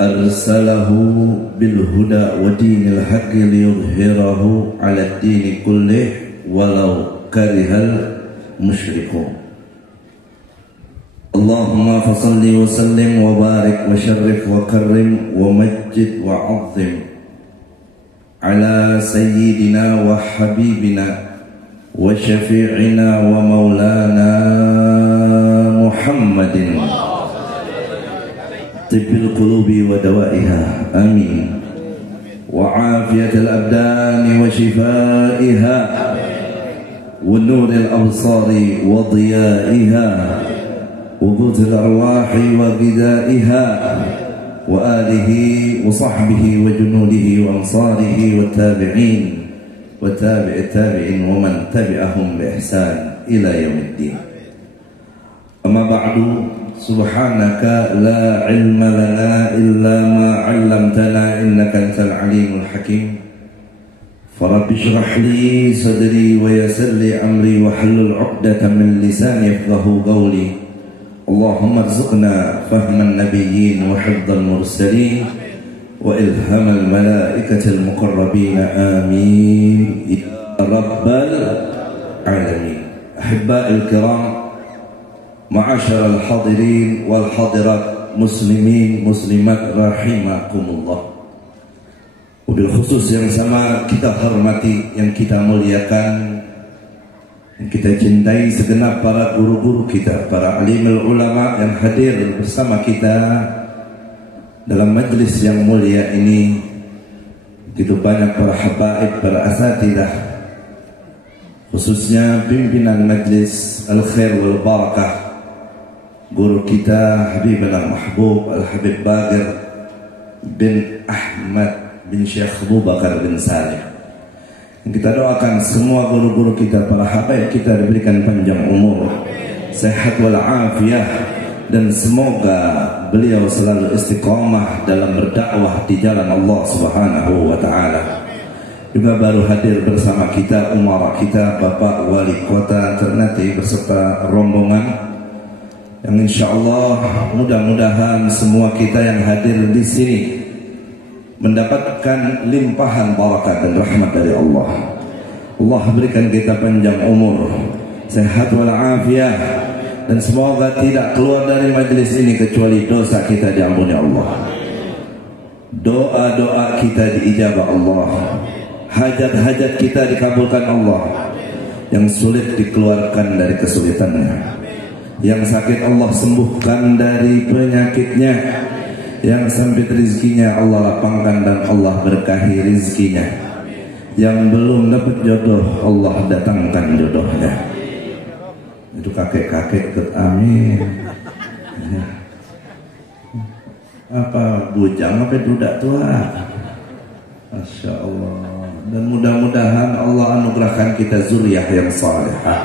arsalahu bil huda wa dinil haqqi liyudhhirahu 'ala ad-dini kullih walau karihal musyrikun. Allahumma fasalli wa sallim wa barik wa syarrif wa karrim wa majjid wa 'azzim ala sayyidina wa habibina wa syafi'ina wa maulana Muhammadin tibbil qulubi wa dawaiha, amin, wa afiyatil abdani wa shifaiha wa nuril absari wa diyaiha وقوت الأرواح وغذائها وآله وصحبه وجنوده وأنصاره والتابعين وتابع التابعين ومن تبعهم بإحسان إلى يوم الدين. أما بعد، سبحانك لا علم لنا إلا ما علمتنا إنك أنت العليم الحكيم. فرب اشرح لي صدري ويسر لي أمري واحلل عقدة من لساني يفقهوا قولي. اللهم ارزقنا فهم النبيين وحفظ المرسلين وإلهام الملائكة المقربين، آمين يا رب العالمين. أحبائي الكرام، معاشر الحاضرين والحاضرات، muslimin muslimat rahimakumullah. Wabil khusus yang sama kita hormati, yang kita muliakan, yang kita cintai segenap para guru-guru kita, para alimul ulama yang hadir bersama kita dalam majlis yang mulia ini. Begitu banyak para habaib, para asatidah, khususnya pimpinan majlis al-khair wal barakah, guru kita Habibana Mahbub Al-Habib Bagir bin Ahmad bin Syekh Abu Bakar bin Saleh. Kita doakan semua guru-guru kita, para habaib kita diberikan panjang umur, sehat wal afiyah, dan semoga beliau selalu istiqamah dalam berdakwah di jalan Allah Subhanahu wa taala. Juga baru hadir bersama kita umara kita Bapak Wali Kota Ternate beserta rombongan, yang insyaallah mudah-mudahan semua kita yang hadir di sini mendapatkan limpahan barakah dan rahmat dari Allah. Allah berikan kita panjang umur, sehat wal afiyah, dan semoga tidak keluar dari majlis ini kecuali dosa kita diampuni Allah, doa-doa kita diijabah Allah, hajat-hajat kita dikabulkan Allah, yang sulit dikeluarkan dari kesulitannya, yang sakit Allah sembuhkan dari penyakitnya, Yang sempit rizkinya Allah lapangkan dan Allah berkahi rizkinya. Yang belum dapat jodoh Allah datangkan jodohnya. Itu kakek-kakek ikut amin. Ya. Apa bujang apa duda tua? Masya Allah. Dan mudah-mudahan Allah anugerahkan kita zuriyah yang salihah.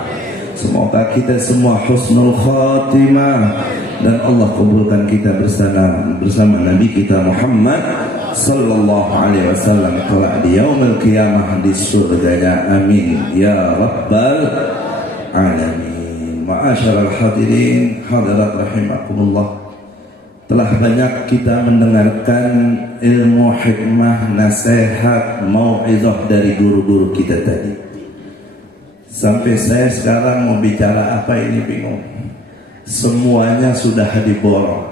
Semoga kita semua husnul khatimah dan Allah kabulkan kita bersama Nabi kita Muhammad sallallahu alaihi wasallam kelak di yaumil qiyamah di surganya. Amin ya rabbal alamin. Ma'asyiral hadirin hadirat rahimakumullah. Telah banyak kita mendengarkan ilmu, hikmah, nasihat, mau'izah dari guru-guru kita tadi. Sampai saya sekarang mau bicara apa ini bingung. Semuanya sudah diborong.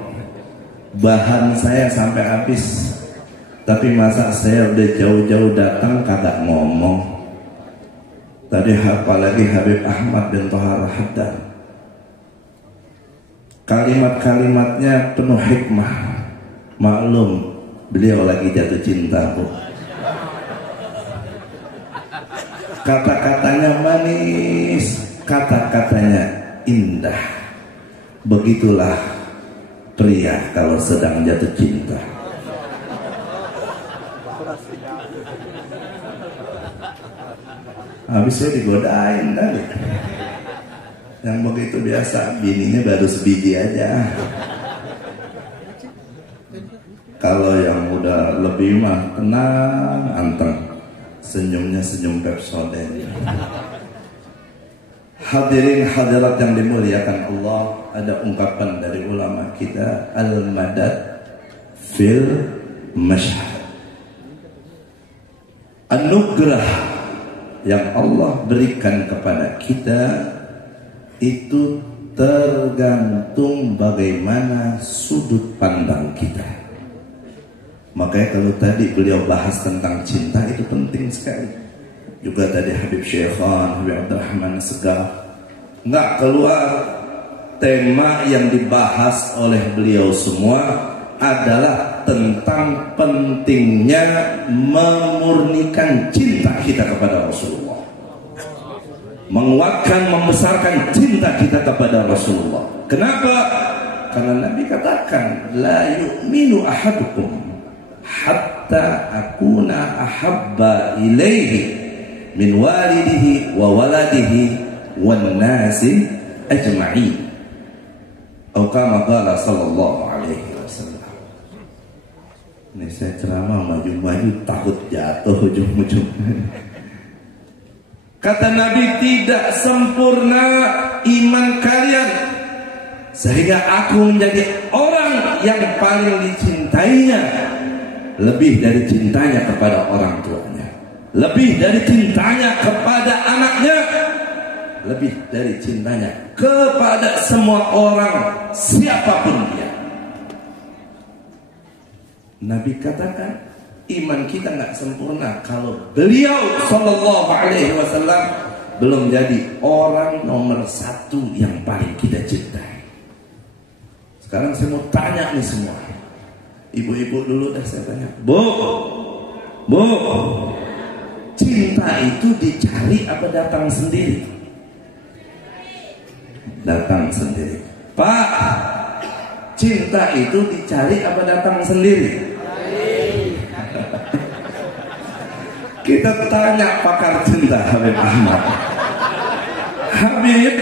Bahan saya sampai habis. Tapi masa saya udah jauh-jauh datang kagak ngomong. Tadi apalagi Habib Ahmad bin Thahar Haddad. Kalimat-kalimatnya penuh hikmah. Maklum beliau lagi jatuh cinta, Bu. Kata-katanya manis, kata-katanya indah. Begitulah pria kalau sedang jatuh cinta. Habis saya digodain tadi. Yang begitu biasa, bininya baru sebiji aja. Kalau yang udah lebih mah tenang, anteng. Senyumnya senyum Pepsodent. Hadirin hadirat yang dimuliakan Allah, ada ungkapan dari ulama kita, al-madad fil masyhad. Anugerah yang Allah berikan kepada kita itu tergantung bagaimana sudut pandang kita. Makanya kalau tadi beliau bahas tentang cinta itu penting sekali. Juga tadi Habib Syekhan, Habib Abdurrahman Segaf, nggak keluar tema yang dibahas oleh beliau semua adalah tentang pentingnya memurnikan cinta kita kepada Rasulullah, menguatkan, membesarkan cinta kita kepada Rasulullah. Kenapa? Karena Nabi katakan, la yu'minu ahadukum hatta akuna ahabba ilaihi min walidihi wa waladihi wan nasi ajma'in. Atau kama qala sallallahu alaihi wasallam. Ini saya ceramah maju-maju takut jatuh ujung-ujung. Kata Nabi, tidak sempurna iman kalian sehingga aku menjadi orang yang paling dicintainya, lebih dari cintanya kepada orang tuanya, lebih dari cintanya kepada anaknya, lebih dari cintanya kepada semua orang, siapapun dia. Nabi katakan, iman kita nggak sempurna kalau beliau sallallahu alaihi wasallam belum jadi orang nomor satu yang paling kita cintai. Sekarang saya mau tanya nih semua, ibu-ibu dulu dah saya tanya, Bu, cinta itu dicari apa datang sendiri? Datang sendiri. Pak, cinta itu dicari apa datang sendiri? Kita tanya pakar cinta Habib Ahmad. Habib,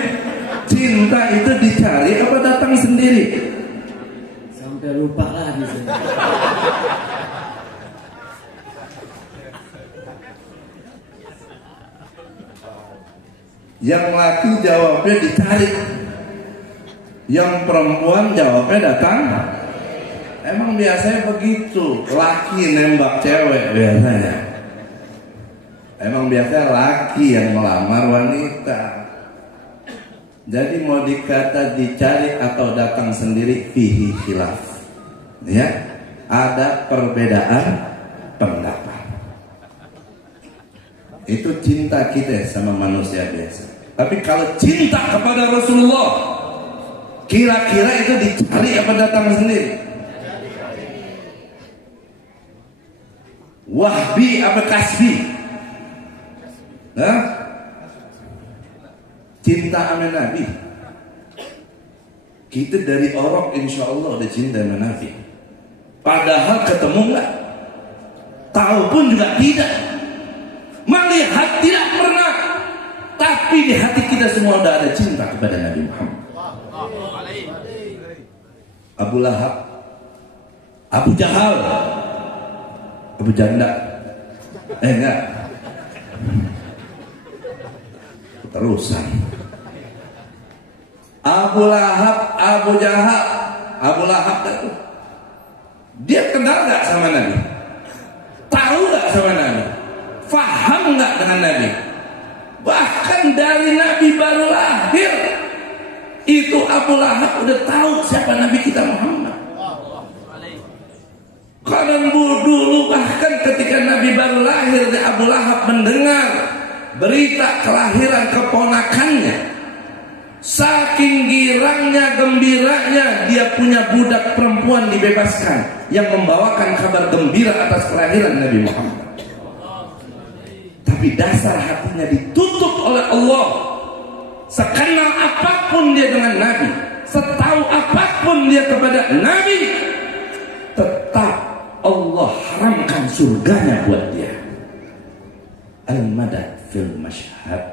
cinta itu dicari apa datang sendiri? Sampai lupa lagi saya. Yang laki jawabnya dicari, yang perempuan jawabnya datang. Emang biasanya begitu, laki nembak cewek biasanya. Emang biasanya laki yang melamar wanita. Jadi mau dikata dicari atau datang sendiri, fihi khilaf. Ya, ada perbedaan pendapat. Itu cinta kita sama manusia biasa. Tapi kalau cinta kepada Rasulullah, kira-kira itu dicari apa datang sendiri? Wahbi apa kasbi? Hah? Cinta sama Nabi. Kita dari orang insya Allah udah cinta sama Nabi. Padahal ketemu enggak? Tahu pun juga tidak. Melihat tidak pernah. Tapi di hati kita semua udah ada cinta kepada Nabi Muhammad. Abu Lahab, Abu Jahal, Abu Janda, enggak, terusan. Abu Lahab, Abu Jahal, Abu Lahab itu, dia kenal nggak sama Nabi? Tahu nggak sama Nabi? Faham nggak dengan Nabi? Bahkan dari Nabi baru lahir, itu Abu Lahab udah tahu siapa Nabi kita Muhammad. Karena dulu bahkan ketika Nabi baru lahir, Abu Lahab mendengar berita kelahiran keponakannya. Saking girangnya, gembiranya, dia punya budak perempuan dibebaskan yang membawakan kabar gembira atas kelahiran Nabi Muhammad. Tapi dasar hatinya ditutup oleh Allah. Sekenal apapun dia dengan Nabi, setahu apapun dia kepada Nabi, tetap Allah haramkan surganya buat dia. Al-madad fil mashhad.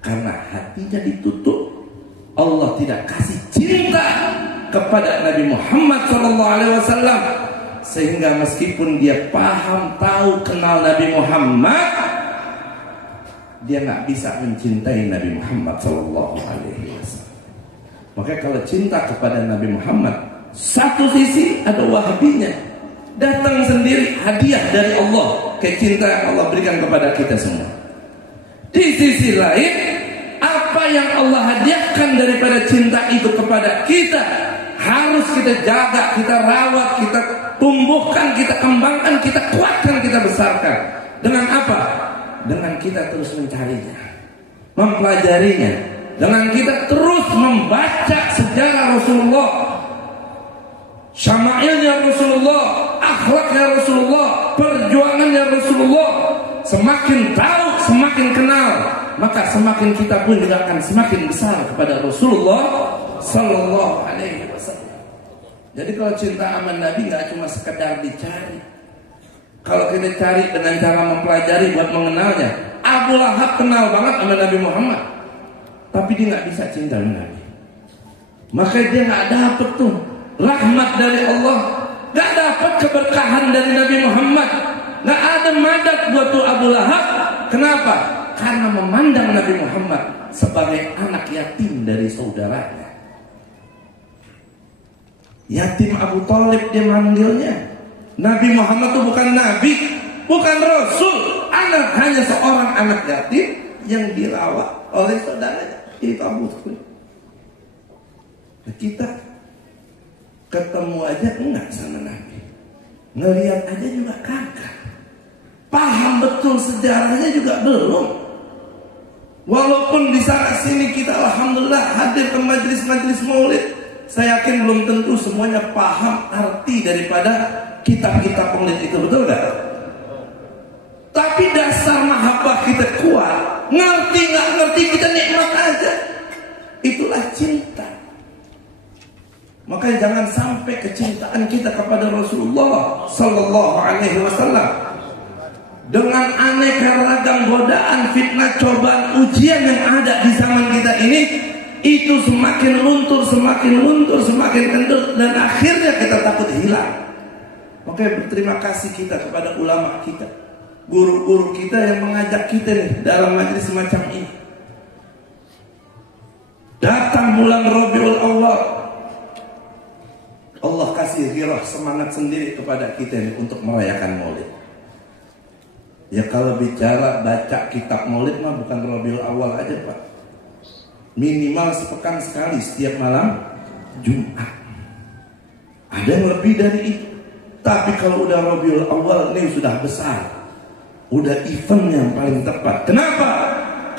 Karena hatinya ditutup, Allah tidak kasih cinta kepada Nabi Muhammad SAW. Sehingga meskipun dia paham, tahu, kenal Nabi Muhammad, dia nggak bisa mencintai Nabi Muhammad SAW. Makanya kalau cinta kepada Nabi Muhammad, satu sisi ada wahbinya, datang sendiri hadiah dari Allah, kayak cinta yang Allah berikan kepada kita semua. Di sisi lain, apa yang Allah hadiahkan daripada cinta itu kepada kita, harus kita jaga, kita rawat, kita tumbuhkan, kita kembangkan, kita kuatkan, kita besarkan. Dengan apa? Dengan kita terus mencarinya, mempelajarinya, dengan kita terus membaca sejarah Rasulullah, syama'ilnya Rasulullah, akhlaknya Rasulullah, perjuangannya Rasulullah. Semakin tahu, semakin kenal, maka semakin kita pun juga akan semakin besar kepada Rasulullah Sallallahu Alaihi Wasallam. Jadi kalau cinta sama Nabi nggak cuma sekedar dicari. Kalau kita cari dengan cara mempelajari buat mengenalnya, Abu Lahab kenal banget sama Nabi Muhammad, tapi dia nggak bisa cinta sama Nabi. Makanya dia nggak dapet tuh rahmat dari Allah, nggak dapat keberkahan dari Nabi Muhammad, nggak ada madad buat tuh Abu Lahab. Kenapa? Karena memandang Nabi Muhammad sebagai anak yatim dari saudaranya. Yatim Abu Thalib dia manggilnya. Nabi Muhammad itu bukan Nabi, bukan Rasul, hanya seorang anak yatim yang dirawat oleh saudaranya, itu Abu Thalib. Nah, kita ketemu aja enggak sama Nabi, ngelihat aja juga kagak, paham betul sejarahnya juga belum. Walaupun di sana sini kita alhamdulillah hadir ke majelis-majelis maulid, saya yakin belum tentu semuanya paham arti daripada kitab-kitab maulid itu, betul gak? Tapi dasar mahabbah kita kuat, ngerti nggak ngerti kita nikmat aja, itulah cinta. Makanya jangan sampai kecintaan kita kepada Rasulullah Sallallahu Alaihi Wasallam dengan aneka ragam godaan, fitnah, cobaan, ujian yang ada di zaman kita ini, itu semakin luntur, semakin kendur, dan akhirnya kita takut hilang. Makanya berterima kasih kita kepada ulama kita, guru-guru kita yang mengajak kita nih dalam majelis semacam ini. Datang bulan Rabiul Awal, Allah kasih girah semangat sendiri kepada kita nih untuk merayakan maulid. Ya kalau bicara baca kitab maulid mah bukan Rabiul Awal aja Pak, minimal sepekan sekali setiap malam Jumat. Ada yang lebih dari itu. Tapi kalau udah Rabiul Awal ini sudah besar, udah event yang paling tepat. Kenapa?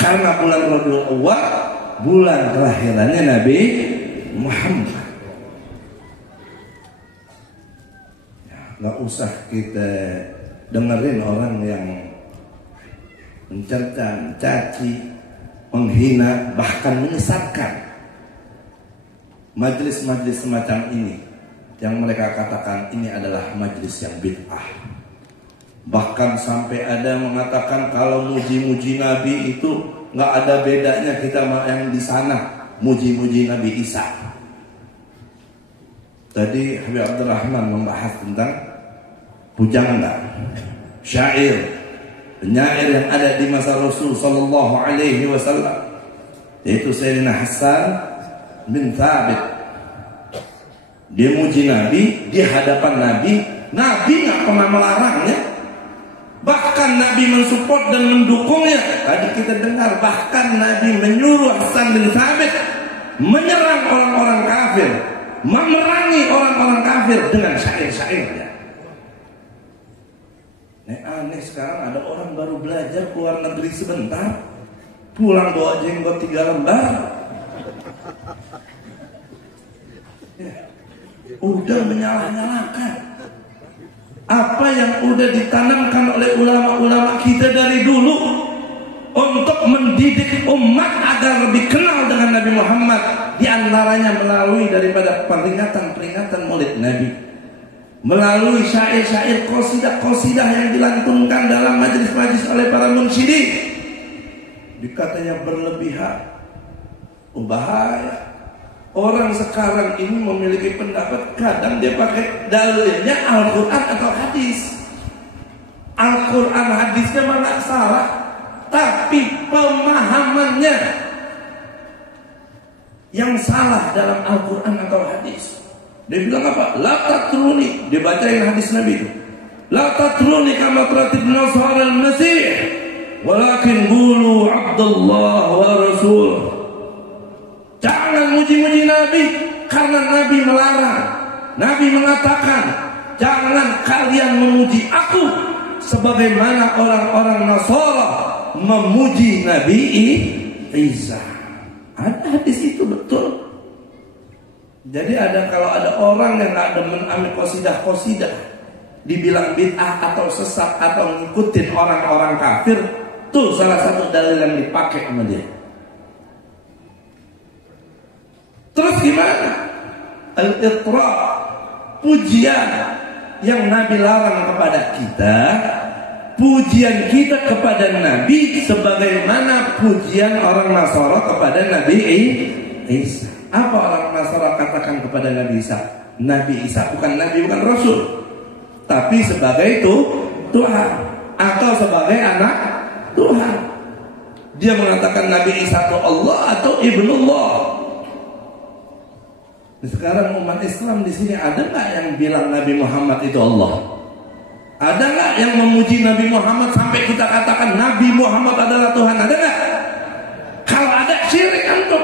Karena bulan Rabiul Awal bulan kelahirannya Nabi Muhammad. Ya, nggak usah kita dengerin orang yang mencerca, mencaci, menghina, bahkan menyesatkan. Majelis-majelis semacam ini yang mereka katakan ini adalah majelis yang bid'ah. Bahkan sampai ada mengatakan kalau muji-muji Nabi itu nggak ada bedanya kita yang di sana muji-muji Nabi Isa. Tadi Habib Abdurrahman membahas tentang pujangan, syair, penyair yang ada di masa Rasul Sallallahu Alaihi Wasallam, yaitu Sayyidina Hasan bin Thabit. Dia muji Nabi di hadapan Nabi. Nabi nggak pernah melarangnya, bahkan Nabi mensupport dan mendukungnya. Tadi kita dengar bahkan Nabi menyuruh Hasan bin Thabit menyerang orang-orang kafir, memerangi orang-orang kafir dengan syair-syairnya. Aneh sekarang ada orang baru belajar keluar negeri sebentar, pulang bawa jenggot 3 lembar, udah menyalah-nyalahkan apa yang udah ditanamkan oleh ulama-ulama kita dari dulu untuk mendidik umat agar lebih kenal dengan Nabi Muhammad, di antaranya melalui daripada peringatan-peringatan Maulid Nabi, melalui syair-syair, qasidah-qasidah yang dilantunkan dalam majlis-majlis oleh para munsyidin. Dikatanya berlebihan. Bahaya. Orang sekarang ini memiliki pendapat, kadang dia pakai dalilnya Al-Quran atau hadis. Al-Quran hadisnya malah salah, tapi pemahamannya yang salah dalam Al-Quran atau hadis. Dia bilang apa? La tatruni. Dia bacain hadis Nabi itu. La tatruni kama taratib Nasara al-Masih, walakin qulu Abdullah wa Rasul. Jangan muji-muji Nabi, karena Nabi melarang. Nabi mengatakan, jangan kalian memuji aku sebagaimana orang-orang Nasara memuji Nabi Isa. Ada hadis itu, betul. Jadi kalau ada orang yang gak demen ambil qasidah-qasidah, dibilang bid'ah atau sesat atau ngikutin orang-orang kafir, tuh salah satu dalil yang dipakai sama dia. Terus gimana? Al-itra, pujian yang Nabi larang kepada kita, pujian kita kepada Nabi sebagaimana pujian orang Nasara kepada Nabi Isa. Apa orang Nasara katakan kepada Nabi Isa? Nabi Isa bukan Nabi, bukan Rasul, tapi sebagai Tuhan atau sebagai anak Tuhan. Dia mengatakan Nabi Isa itu Allah atau Ibnullah. Sekarang umat Islam di sini ada nggak yang bilang Nabi Muhammad itu Allah? Ada nggak yang memuji Nabi Muhammad sampai kita katakan Nabi Muhammad adalah Tuhan? Ada nggak? Kalau ada, syirik antum.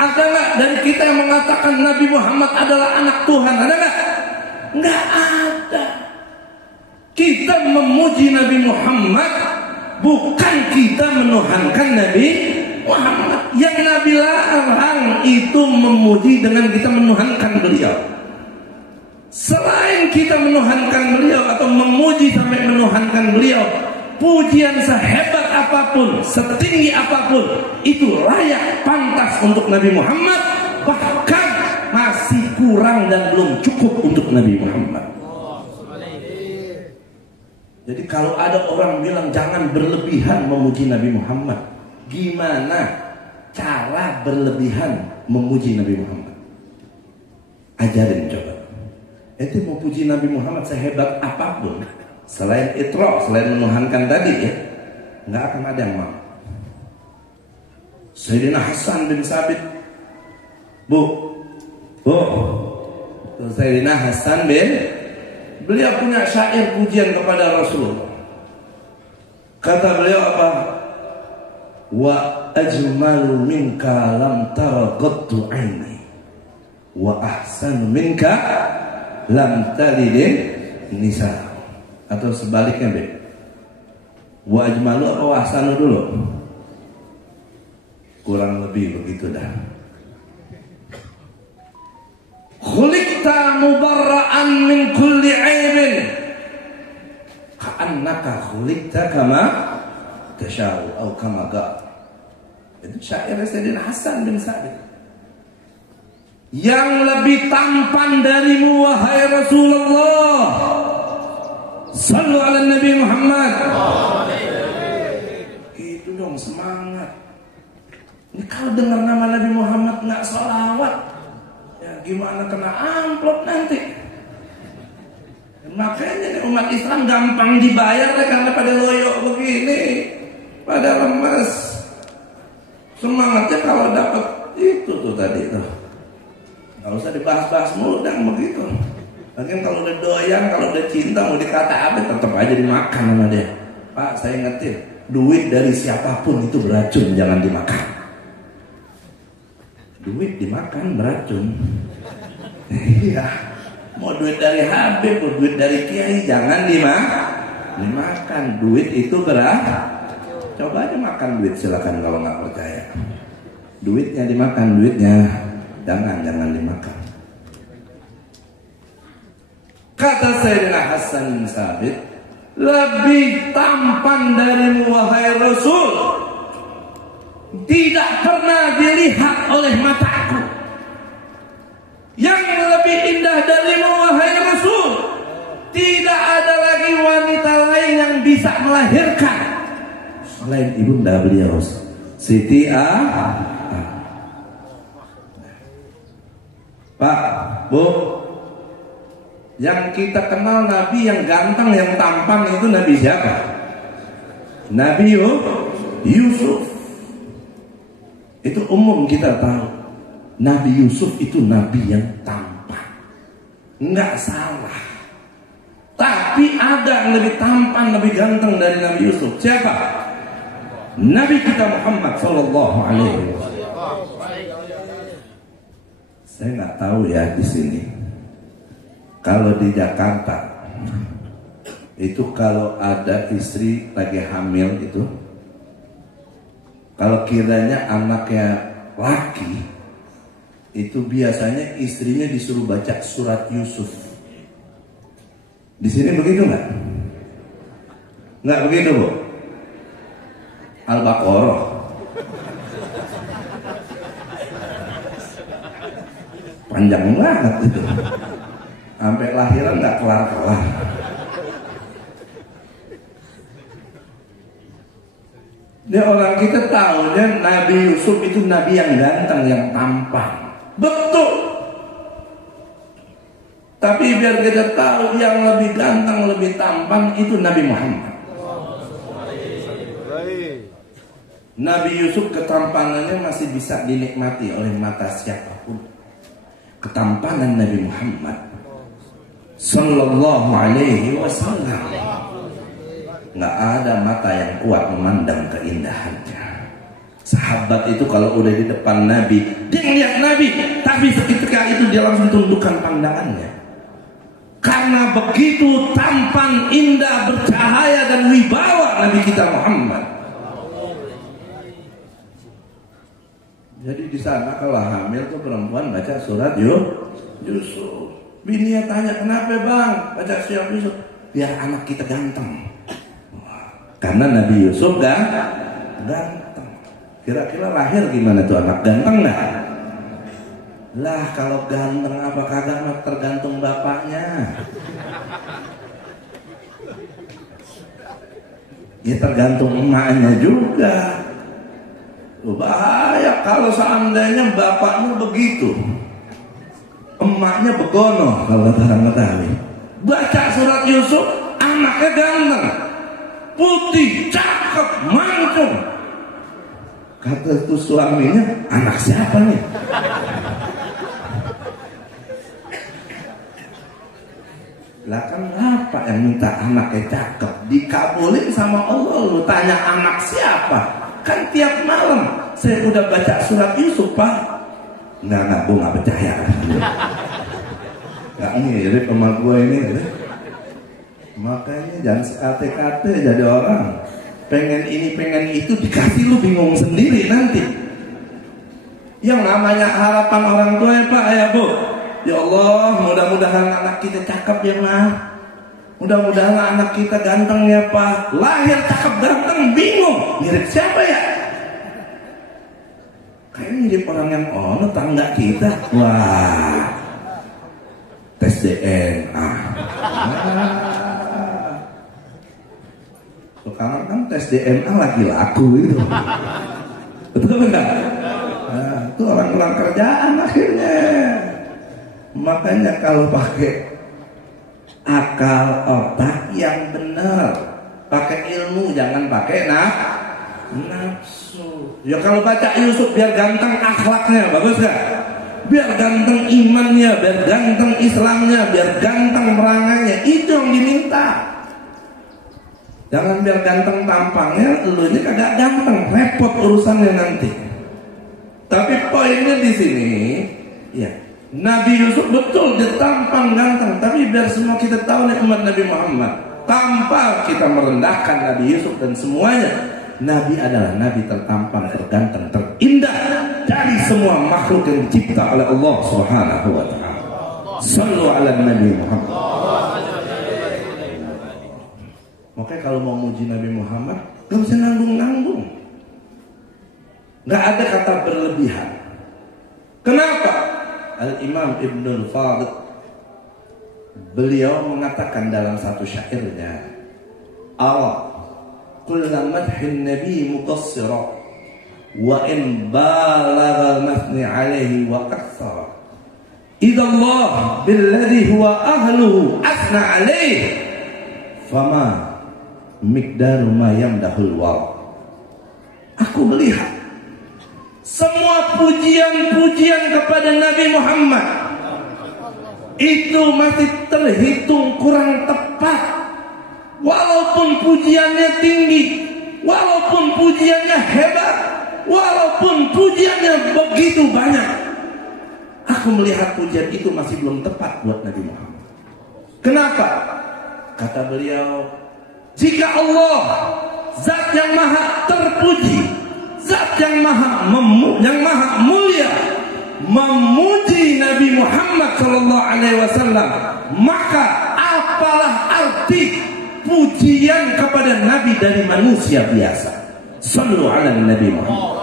Ada nggak dari kita yang mengatakan Nabi Muhammad adalah anak Tuhan? Ada nggak? Nggak ada. Kita memuji Nabi Muhammad, bukan kita menuhankan Nabi Muhammad. Yang Nabi larang itu memuji dengan kita menuhankan beliau. Selain kita menuhankan beliau atau memuji sampai menuhankan beliau, pujian sehebat apapun, setinggi apapun, itu layak pantas untuk Nabi Muhammad, bahkan masih kurang dan belum cukup untuk Nabi Muhammad. Jadi kalau ada orang bilang jangan berlebihan memuji Nabi Muhammad, gimana cara berlebihan memuji Nabi Muhammad? Ajarin coba. Itu mau puji Nabi Muhammad sehebat apapun, selain itra, selain menuhankan tadi ya, nggak akan ada yang mau. Sayyidina Hasan bin Thabit, Sayyidina Hasan bin, beliau punya syair pujian kepada Rasulullah. Kata beliau apa? Wa ajmalu minka lam tara qattu aini, wa ahsanu minka lam talidin nisa. Atau sebaliknya deh, wa ajmalu atau ahsanu dulu, kurang lebih begitu dah. Khuliqta mubarra'an min kulli aibin ka'annaka khuliqta kama tasha'u atau kama qala. Itu syair Sayyidina Hasan bin Sabit. Yang lebih tampan darimu wahai Rasulullah, sallu ala Nabi Muhammad. Itu dong semangat. Ini kalau dengar nama Nabi Muhammad nggak sholawat, ya gimana kena amplop nanti. Makanya umat Islam gampang dibayar karena pada loyo begini, pada lemas. Semangatnya kalau dapat itu tuh tadi tuh, nggak usah dibahas-bahas mudang begitu. Lagian kalau udah doyan, kalau udah cinta mau dikata apa tetap aja dimakan sama dia. Pak, saya ingetin, duit dari siapapun itu beracun, jangan dimakan. Duit dimakan beracun. Iya. Mau duit dari Habib, mau duit dari Kiai, jangan dimakan. Duit itu beracun. Coba aja makan duit, silakan kalau nggak percaya. Duitnya dimakan, duitnya jangan dimakan. Kata Sayyidina Hasan bin Sabit, lebih tampan darimu wahai Rasul tidak pernah dilihat oleh mataku. Yang lebih indah darimu wahai Rasul tidak ada lagi wanita lain yang bisa melahirkan selain ibunda beliau Siti Pak, Bu, yang kita kenal Nabi yang ganteng, yang tampan itu Nabi siapa? Nabi Yusuf. Itu umum kita tahu. Nabi Yusuf itu Nabi yang tampan, nggak salah. Tapi ada yang lebih tampan, lebih ganteng dari Nabi Yusuf. Siapa? Nabi kita Muhammad Sallallahu Alaihi Wasallam. Saya nggak tahu ya di sini. Kalau di Jakarta itu kalau ada istri lagi hamil itu, kalau kiranya anaknya laki, itu biasanya istrinya disuruh baca surat Yusuf. Di sini begitu nggak? Nggak begitu, Bu? Al-Baqarah. Panjang banget itu. Sampai lahiran nggak kelar-kelar. Dia orang kita tahu dan Nabi Yusuf itu Nabi yang ganteng, yang tampan. Betul. Tapi biar kita tahu yang lebih ganteng, lebih tampan itu Nabi Muhammad. Nabi Yusuf ketampanannya masih bisa dinikmati oleh mata siapapun. Ketampanan Nabi Muhammad Sallallahu Alaihi Wasallam, nggak ada mata yang kuat memandang keindahannya. Sahabat itu kalau udah di depan Nabi, dia melihat Nabi, tapi seketika itu dia langsung tundukkan pandangannya. Karena begitu tampan, indah, bercahaya dan wibawa Nabi kita Muhammad. Jadi di sana kalau hamil tuh perempuan baca surat Yusuf. Bininya tanya, kenapa bang baca surat Yusuf? Biar anak kita ganteng. Karena Nabi Yusuf ganteng. Kira-kira lahir gimana tuh anak, ganteng nggak? Lah kalau ganteng apa kagak mah tergantung bapaknya. Ya tergantung emaknya juga. Bahaya kalau seandainya bapaknya begitu, emaknya begono. Kalau orang Betawi baca surat Yusuf, anaknya ganteng, putih, cakep, mancung. Kata itu suaminya, anak siapa nih? Lah kan apa yang minta anaknya cakep dikabulin sama Allah, lu tanya anak siapa? Kan tiap malam saya udah baca surat Yusuf, Pak. Enggak, gue nggak percaya. Nggak mirip sama gue ini. Makanya jangan sekate-kate jadi orang. Pengen ini, pengen itu, dikasih lu bingung sendiri nanti. Yang namanya harapan orang tua ya Pak, ya Bu. Ya Allah, mudah-mudahan anak kita cakep ya Ma. Mudah-mudahan anak kita ganteng ya Pak. Lahir cakep ganteng, bingung mirip siapa ya? Kayaknya mirip orang yang tangga kita. Wah, tes DNA. Sekarang kan tes DNA lagi laku itu. Betul enggak? Nah, itu orang-orang kerjaan akhirnya. Makanya kalau pakai akal otak yang benar, pakai ilmu, jangan pakai nafsu. Ya kalau baca Yusuf biar ganteng akhlaknya, bagus gak? Biar ganteng imannya, biar ganteng Islamnya, biar ganteng meranganya, itu yang diminta. Jangan biar ganteng tampangnya, lu ini kagak ganteng, repot urusannya nanti. Tapi poinnya di sini, ya Nabi Yusuf betul dia tampang ganteng, tapi biar semua kita tahu nih umat Nabi Muhammad, tanpa kita merendahkan Nabi Yusuf dan semuanya, Nabi adalah Nabi tertampang, terganteng, terindah dari semua makhluk yang dicipta oleh Allah Subhanahu wa Ta'ala. Sallu ala Nabi Muhammad. Makanya kalau mau muji Nabi Muhammad, gak bisa nanggung-nanggung, gak ada kata berlebihan. Kenapa? Al-Imam Ibnul Fadl beliau mengatakan dalam satu syairnya, "Ara kulla madhin nabi muqassira wa in balagha al-mathni alayhi wa akthara. Idza Allah billadhi huwa ahluhu asna alayhi fama miqdaru ma yamdahul wa." Aku melihat semua pujian-pujian kepada Nabi Muhammad itu masih terhitung kurang tepat. Walaupun pujiannya tinggi, walaupun pujiannya hebat, walaupun pujiannya begitu banyak, aku melihat pujian itu masih belum tepat buat Nabi Muhammad. Kenapa? Kata beliau, jika Allah zat yang maha terpuji, zat yang maha mulia memuji Nabi Muhammad sallallahu alaihi wasallam, maka apalah arti pujian kepada Nabi dari manusia biasa? Sallu ala Nabi Muhammad.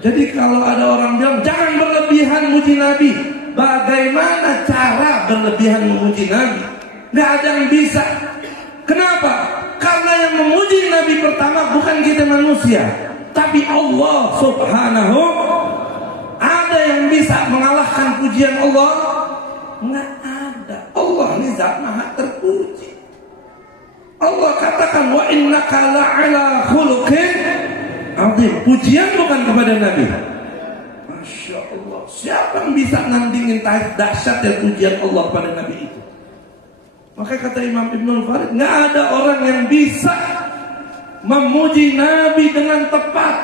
Jadi kalau ada orang bilang jangan berlebihan muji Nabi, bagaimana cara berlebihan memuji Nabi? Nggak ada yang bisa. Kenapa? Karena yang memuji Nabi pertama bukan kita manusia, tapi Allah Subhanahu. Ada yang bisa mengalahkan pujian Allah? Nggak ada. Allah ini zat maha terpuji. Allah katakan wa innaka la'ala khuluqin azim. Pujian bukan kepada Nabi. Masya Allah. Siapa yang bisa nandingin dahsyat dan pujian Allah pada Nabi itu? Makanya kata Imam Ibnul Farid, nggak ada orang yang bisa memuji Nabi dengan tepat,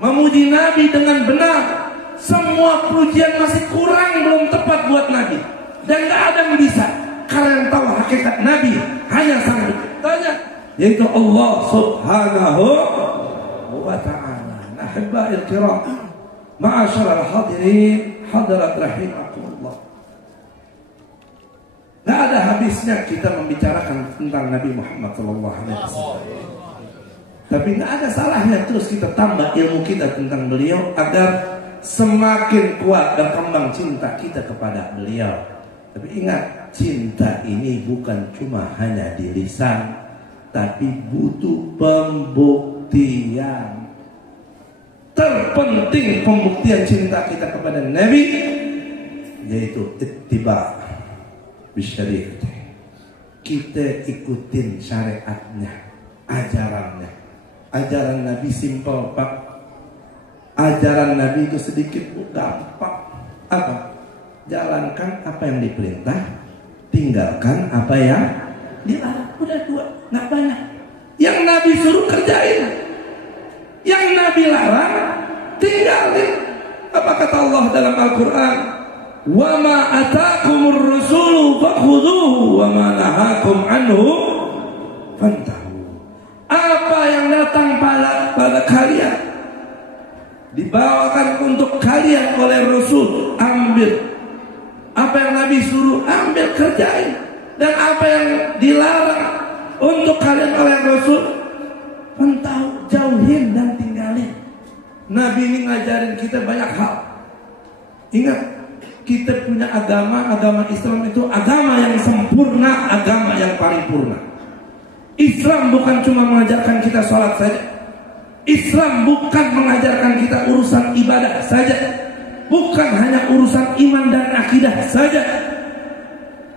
memuji Nabi dengan benar. Semua pujian masih kurang, belum tepat buat Nabi. Dan gak ada yang bisa. Karena yang tahu hakikat Nabi hanya sang penciptanya, yaitu Allah Subhanahu wa Ta'ala. Nahibba'il kiram, ma'asyiral hadirin, hadirat rahimakumullah. Gak ada habisnya kita membicarakan tentang Nabi Muhammad SAW. Tapi gak ada salahnya terus kita tambah ilmu kita tentang beliau agar semakin kuat berkembang cinta kita kepada beliau. Tapi ingat, cinta ini bukan cuma hanya di lisan, tapi butuh pembuktian. Terpenting pembuktian cinta kita kepada Nabi, yaitu ittiba bisyariat. Kita ikutin syariatnya, ajarannya. Ajaran Nabi simpel, Pak. Ajaran Nabi itu sedikit gampang. Apa? Jalankan apa yang diperintah, tinggalkan apa yang dilarang. Udah dua, nggak banyak. Yang Nabi suruh kerjain, yang Nabi larang tinggalin. Apa kata Allah dalam Al-Quran? Wa ma ataakumur rasulu fakhudhuhu wa ma nahakum anhu fantahu. Apa yang datang pada kalian, dibawakan untuk kalian oleh Rasul, ambil. Apa yang Nabi suruh, ambil, kerjain. dan apa yang dilarang untuk kalian oleh Rasul, mentau, jauhin dan tinggalin. Nabi ini ngajarin kita banyak hal. Ingat, kita punya agama Islam itu agama yang sempurna, agama yang paripurna. Islam bukan cuma mengajarkan kita sholat saja. Islam bukan mengajarkan kita urusan ibadah saja. Bukan hanya urusan iman dan akidah saja.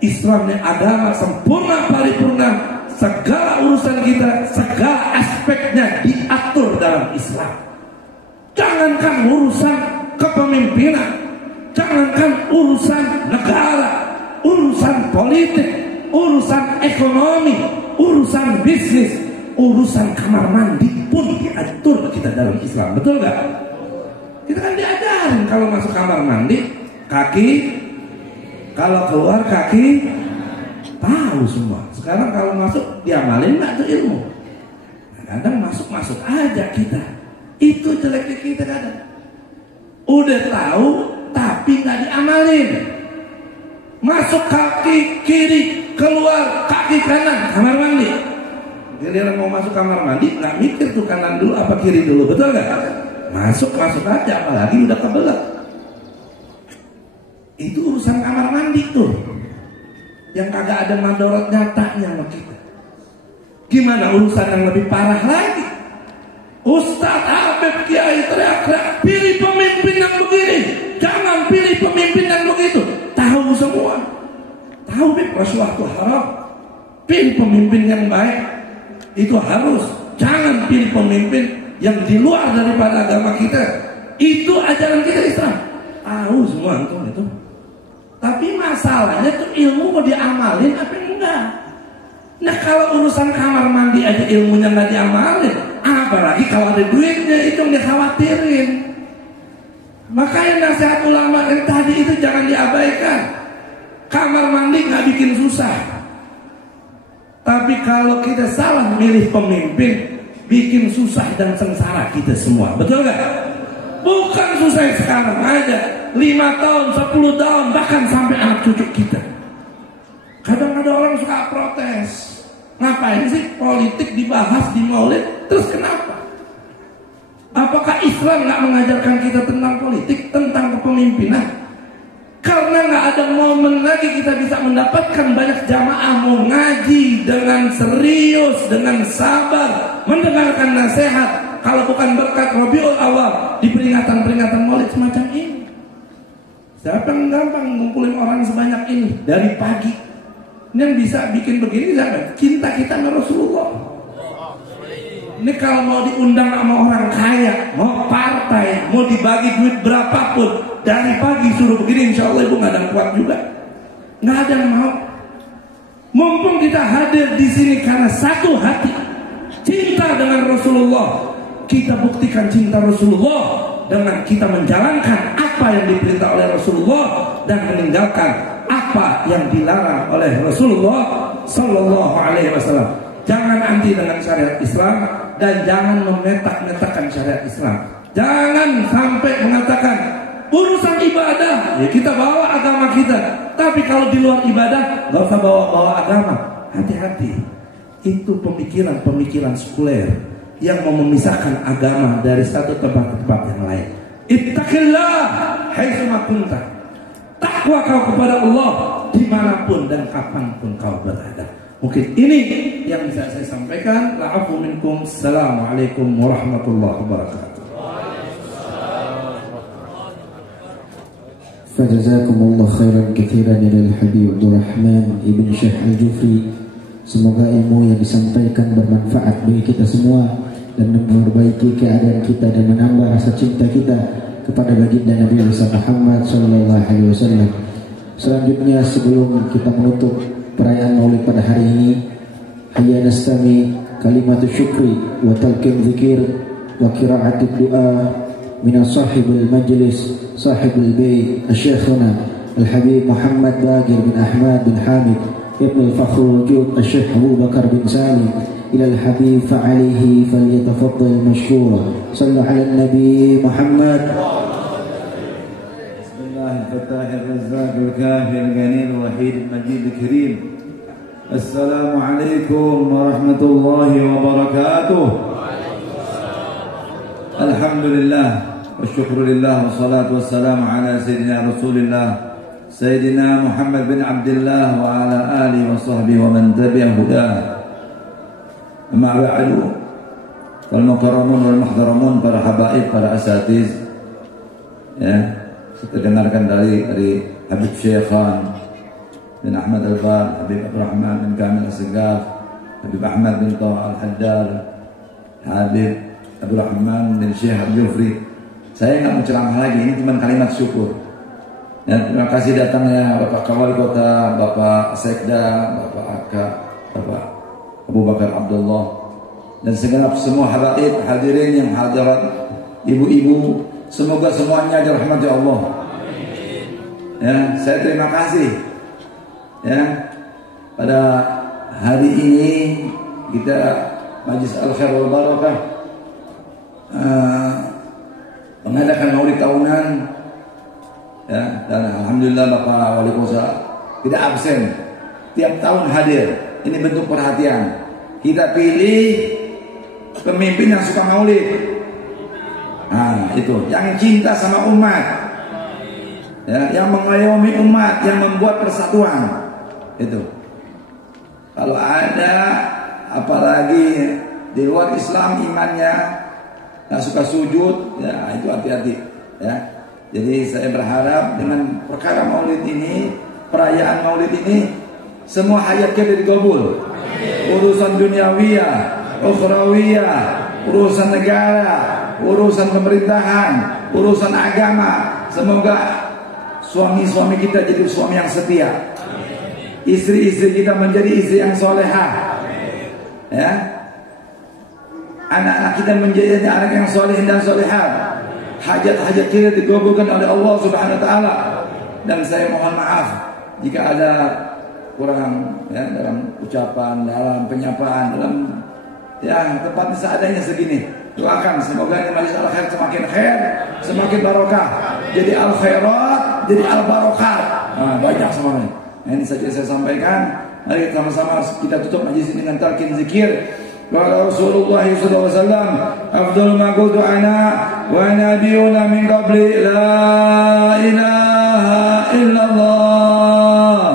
Islam ini agama sempurna, paripurna. Segala urusan kita, segala aspeknya diatur dalam Islam. Jangankan urusan kepemimpinan, jangankan urusan negara, urusan politik, urusan ekonomi, urusan bisnis, urusan kamar mandi pun diatur kita dalam Islam. Betul gak? Kita kan diajarin kalau masuk kamar mandi kaki, kalau keluar kaki, tahu semua. Sekarang kalau masuk diamalin nggak tuh ilmu? Kadang masuk aja kita. Itu jeleknya kita kadang. Udah tahu tapi nggak diamalin. Masuk kaki kiri, keluar kaki kanan, kamar mandi. Jadi mau masuk kamar mandi nggak mikir tuh kanan dulu apa kiri dulu, betul nggak? Masuk aja, apalagi udah kebelet. Itu urusan kamar mandi tuh, yang kagak ada madorot nyatanya sama kita. Gimana urusan yang lebih parah lagi? Ustadz Habib Kiai teriak-teriak, pilih pemimpin yang begini, jangan pilih pemimpin yang begitu. Tahu semua, tahu rasuah itu haram. Pilih pemimpin yang baik, itu harus. Jangan pilih pemimpin yang di luar daripada agama kita. Itu ajaran kita Islam. Tahu semua itu. Tapi masalahnya tuh ilmu mau diamalin apa enggak? Nah kalau urusan kamar mandi aja ilmunya nggak diamalin, apalagi kalau ada duitnya itu yang dikhawatirin. Makanya nasihat ulama yang tadi itu jangan diabaikan. Kamar mandi nggak bikin susah. Tapi kalau kita salah milih pemimpin, bikin susah dan sengsara kita semua. Betul nggak? Bukan susah sekarang aja, 5 tahun, 10 tahun, bahkan sampai anak cucu kita. Kadang ada orang suka protes, ngapain sih politik dibahas di maulid? Terus kenapa? Apakah Islam nggak mengajarkan kita tentang politik, tentang kepemimpinan? Karena nggak ada momen lagi kita bisa mendapatkan banyak jamaah mau ngaji dengan serius, dengan sabar, mendengarkan nasihat. Kalau bukan berkat Rabiul Awal di peringatan-peringatan maulid semacam ini. Siapa yang gampang ngumpulin orang sebanyak ini dari pagi? Ini yang bisa bikin begini siapa? Cinta kita sama Rasulullah. Ini kalau mau diundang sama orang kaya, mau partai, mau dibagi duit berapapun, dari pagi suruh begini, insya Allah ibu nggak ada yang kuat juga. Nggak ada yang mau. Mumpung kita hadir di sini karena satu hati, cinta dengan Rasulullah. Kita buktikan cinta Rasulullah dengan kita menjalankan apa yang diperintah oleh Rasulullah dan meninggalkan apa yang dilarang oleh Rasulullah Sallallahu Alaihi Wasallam. Jangan anti dengan syariat Islam dan jangan memetak-metakkan syariat Islam. Jangan sampai mengatakan urusan ibadah, ya kita bawa agama kita. Tapi kalau di luar ibadah, gak usah bawa agama. Hati-hati. Itu pemikiran sekuler yang mau memisahkan agama dari satu tempat ke tempat yang lain. Ittaqillah haitsuma kunta. Takwa kau kepada Allah dimanapun dan kapanpun kau berada. Mungkin ini yang bisa saya sampaikan. La'afu minkum. Assalamualaikum warahmatullahi wabarakatuh. Fajazakumullah khairan katsiran ilal Habib Abdurrahman Ibn Syekh Al-Jufri. Semoga ilmu yang disampaikan bermanfaat bagi kita semua dan memperbaiki keadaan kita dan menambah rasa cinta kita kepada baginda Nabi Muhammad sallallahu alaihi wasallam. Selanjutnya sebelum kita menutup perayaan Maulid pada hari ini, hayya nastami kalimat syukri wa talqin dzikir wa qira'at du'a min sahibul majlis sahibul bait asy-syekhuna Al-Habib Muhammad Bagir bin Ahmad bin Hamid ibn al-Fakhr wujud Syekh Abu Bakar bin Salim ila al-Habib fa'alihi falyatafaddal mashkura. Sallu ala nabi Muhammad. Bismillahirrahmanirrahim. Al-Razzaq al-Kafi al-Ghani al-Wahid al-Majid al-Karim. Assalamualaikum warahmatullahi wabarakatuh. Alhamdulillah wa syukurillah wa salatu wassalamu ala sayyidina Rasulillah Sayyidina Muhammad bin Abdullah wa ala alihi wa sahbihi wa man tabi'ah hudah. Amma ba'du. Wal mukarramun wal muhtaramun, para habaib, para asatiz. Ya, kita dengarkan dari Habib Syekhan bin Ahmad Al-Bar, Habib Abdurrahman bin Kamil As-Segaf, Habib Ahmad bin Tawa Al-Haddar, Habib Abdurrahman bin Syekh Al-Jufri. Saya nggak mau ceramah lagi, ini cuma kalimat syukur. Ya, terima kasih datangnya Bapak Wali Kota, Bapak Sekda, Bapak Aka, Bapak Abu Bakar Abdullah, dan segenap semua habaib hadirin yang hadirat, ibu-ibu, semoga semuanya dirahmati Allah. Ya, saya terima kasih. Ya, pada hari ini kita Majlis Al-Khair wal Barakah mengadakan maulid tahunan. Ya, dan alhamdulillah Bapak Wali Kota tidak absen, tiap tahun hadir. Ini bentuk perhatian. Kita pilih pemimpin yang suka maulid. Nah, itu yang cinta sama umat, ya, yang mengayomi umat, yang membuat persatuan. Itu. Kalau ada apalagi di luar Islam imannya yang suka sujud, ya itu hati-hati. Ya. Jadi saya berharap dengan perkara maulid ini, perayaan maulid ini, semua hajat kita dikabul. Urusan duniawiyah, ukhrawiyah, urusan negara, urusan pemerintahan, urusan agama, semoga suami-suami kita jadi suami yang setia, istri-istri kita menjadi istri yang solehah, ya, anak-anak kita menjadi anak yang soleh dan solehah. Hajat-hajat kita dikabulkan oleh Allah Subhanahu wa taala. Dan saya mohon maaf jika ada kurang, ya, dalam ucapan, dalam penyapaan, dalam, ya, tempat seadanya segini. Doakan semoga ini Majlis Al-Khair semakin khair, semakin barokah. Jadi al-khairat, jadi al-barokat. Nah, banyak semuanya. Nah, ini saja saya sampaikan. Mari sama-sama kita tutup majlis ini dengan talqin zikir. Qala Rasulullah sallallahu alaihi wasallam, afdal ma qultu ana wa nabiyuna min qabli la ilaha illallah.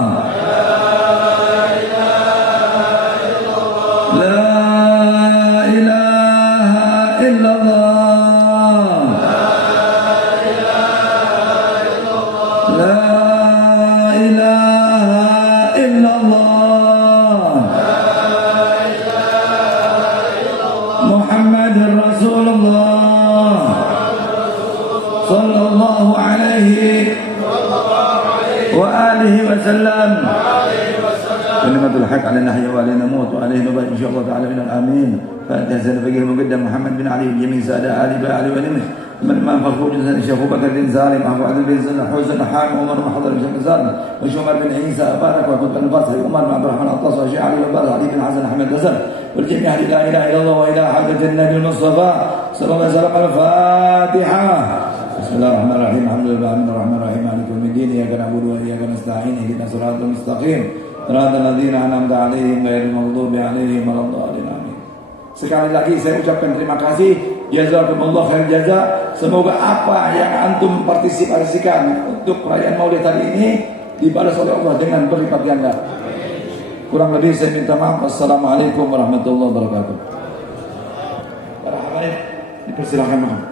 La ilaha illallah. La ilaha illallah. Sallallahu alaihi wa alihi wasallam. Kalimatul haq ala nahya wa ala namut wa alaihi nabat insyaallah ta'ala minal amin. Fatiha sana bagi muqaddam Muhammad bin Ali yamin sada ali ba ali wa nim man ma farqu jazan Syekh Abu Bakar bin Salim Abu Abdul bin Zainal Husain Ham Umar Muhammad bin Zalim wa Umar bin Isa barak wa kuntan Basri Umar bin Abdurrahman Attas wa Syekh Ali bin Ali bin Hasan Ahmad Hasan wal jami' ahli la ilaha illallah wa ila hadratin Nabi Mustafa sallallahu alaihi wasallam. Al-Fatihah. Bismillahirrahmanirrahim. Alhamdulillahirrahmanirrahim. Maliki yaumiddin. Iyyaka na'budu wa iyyaka nasta'in. Ihdinas siratal mustaqim. Shiratal ladzina an'amta 'alaihim ghairil maghdubi 'alaihim waladdallin. Amin. Sekali lagi saya ucapkan terima kasih. Jazakumullah khair jaza. Semoga apa yang antum partisipasikan untuk perayaan Maulid hari ini dibalas oleh Allah dengan berlipat ganda. Kurang lebih saya minta maaf. Assalamualaikum warahmatullahi wabarakatuh. Para habaib dipersilakan maaf.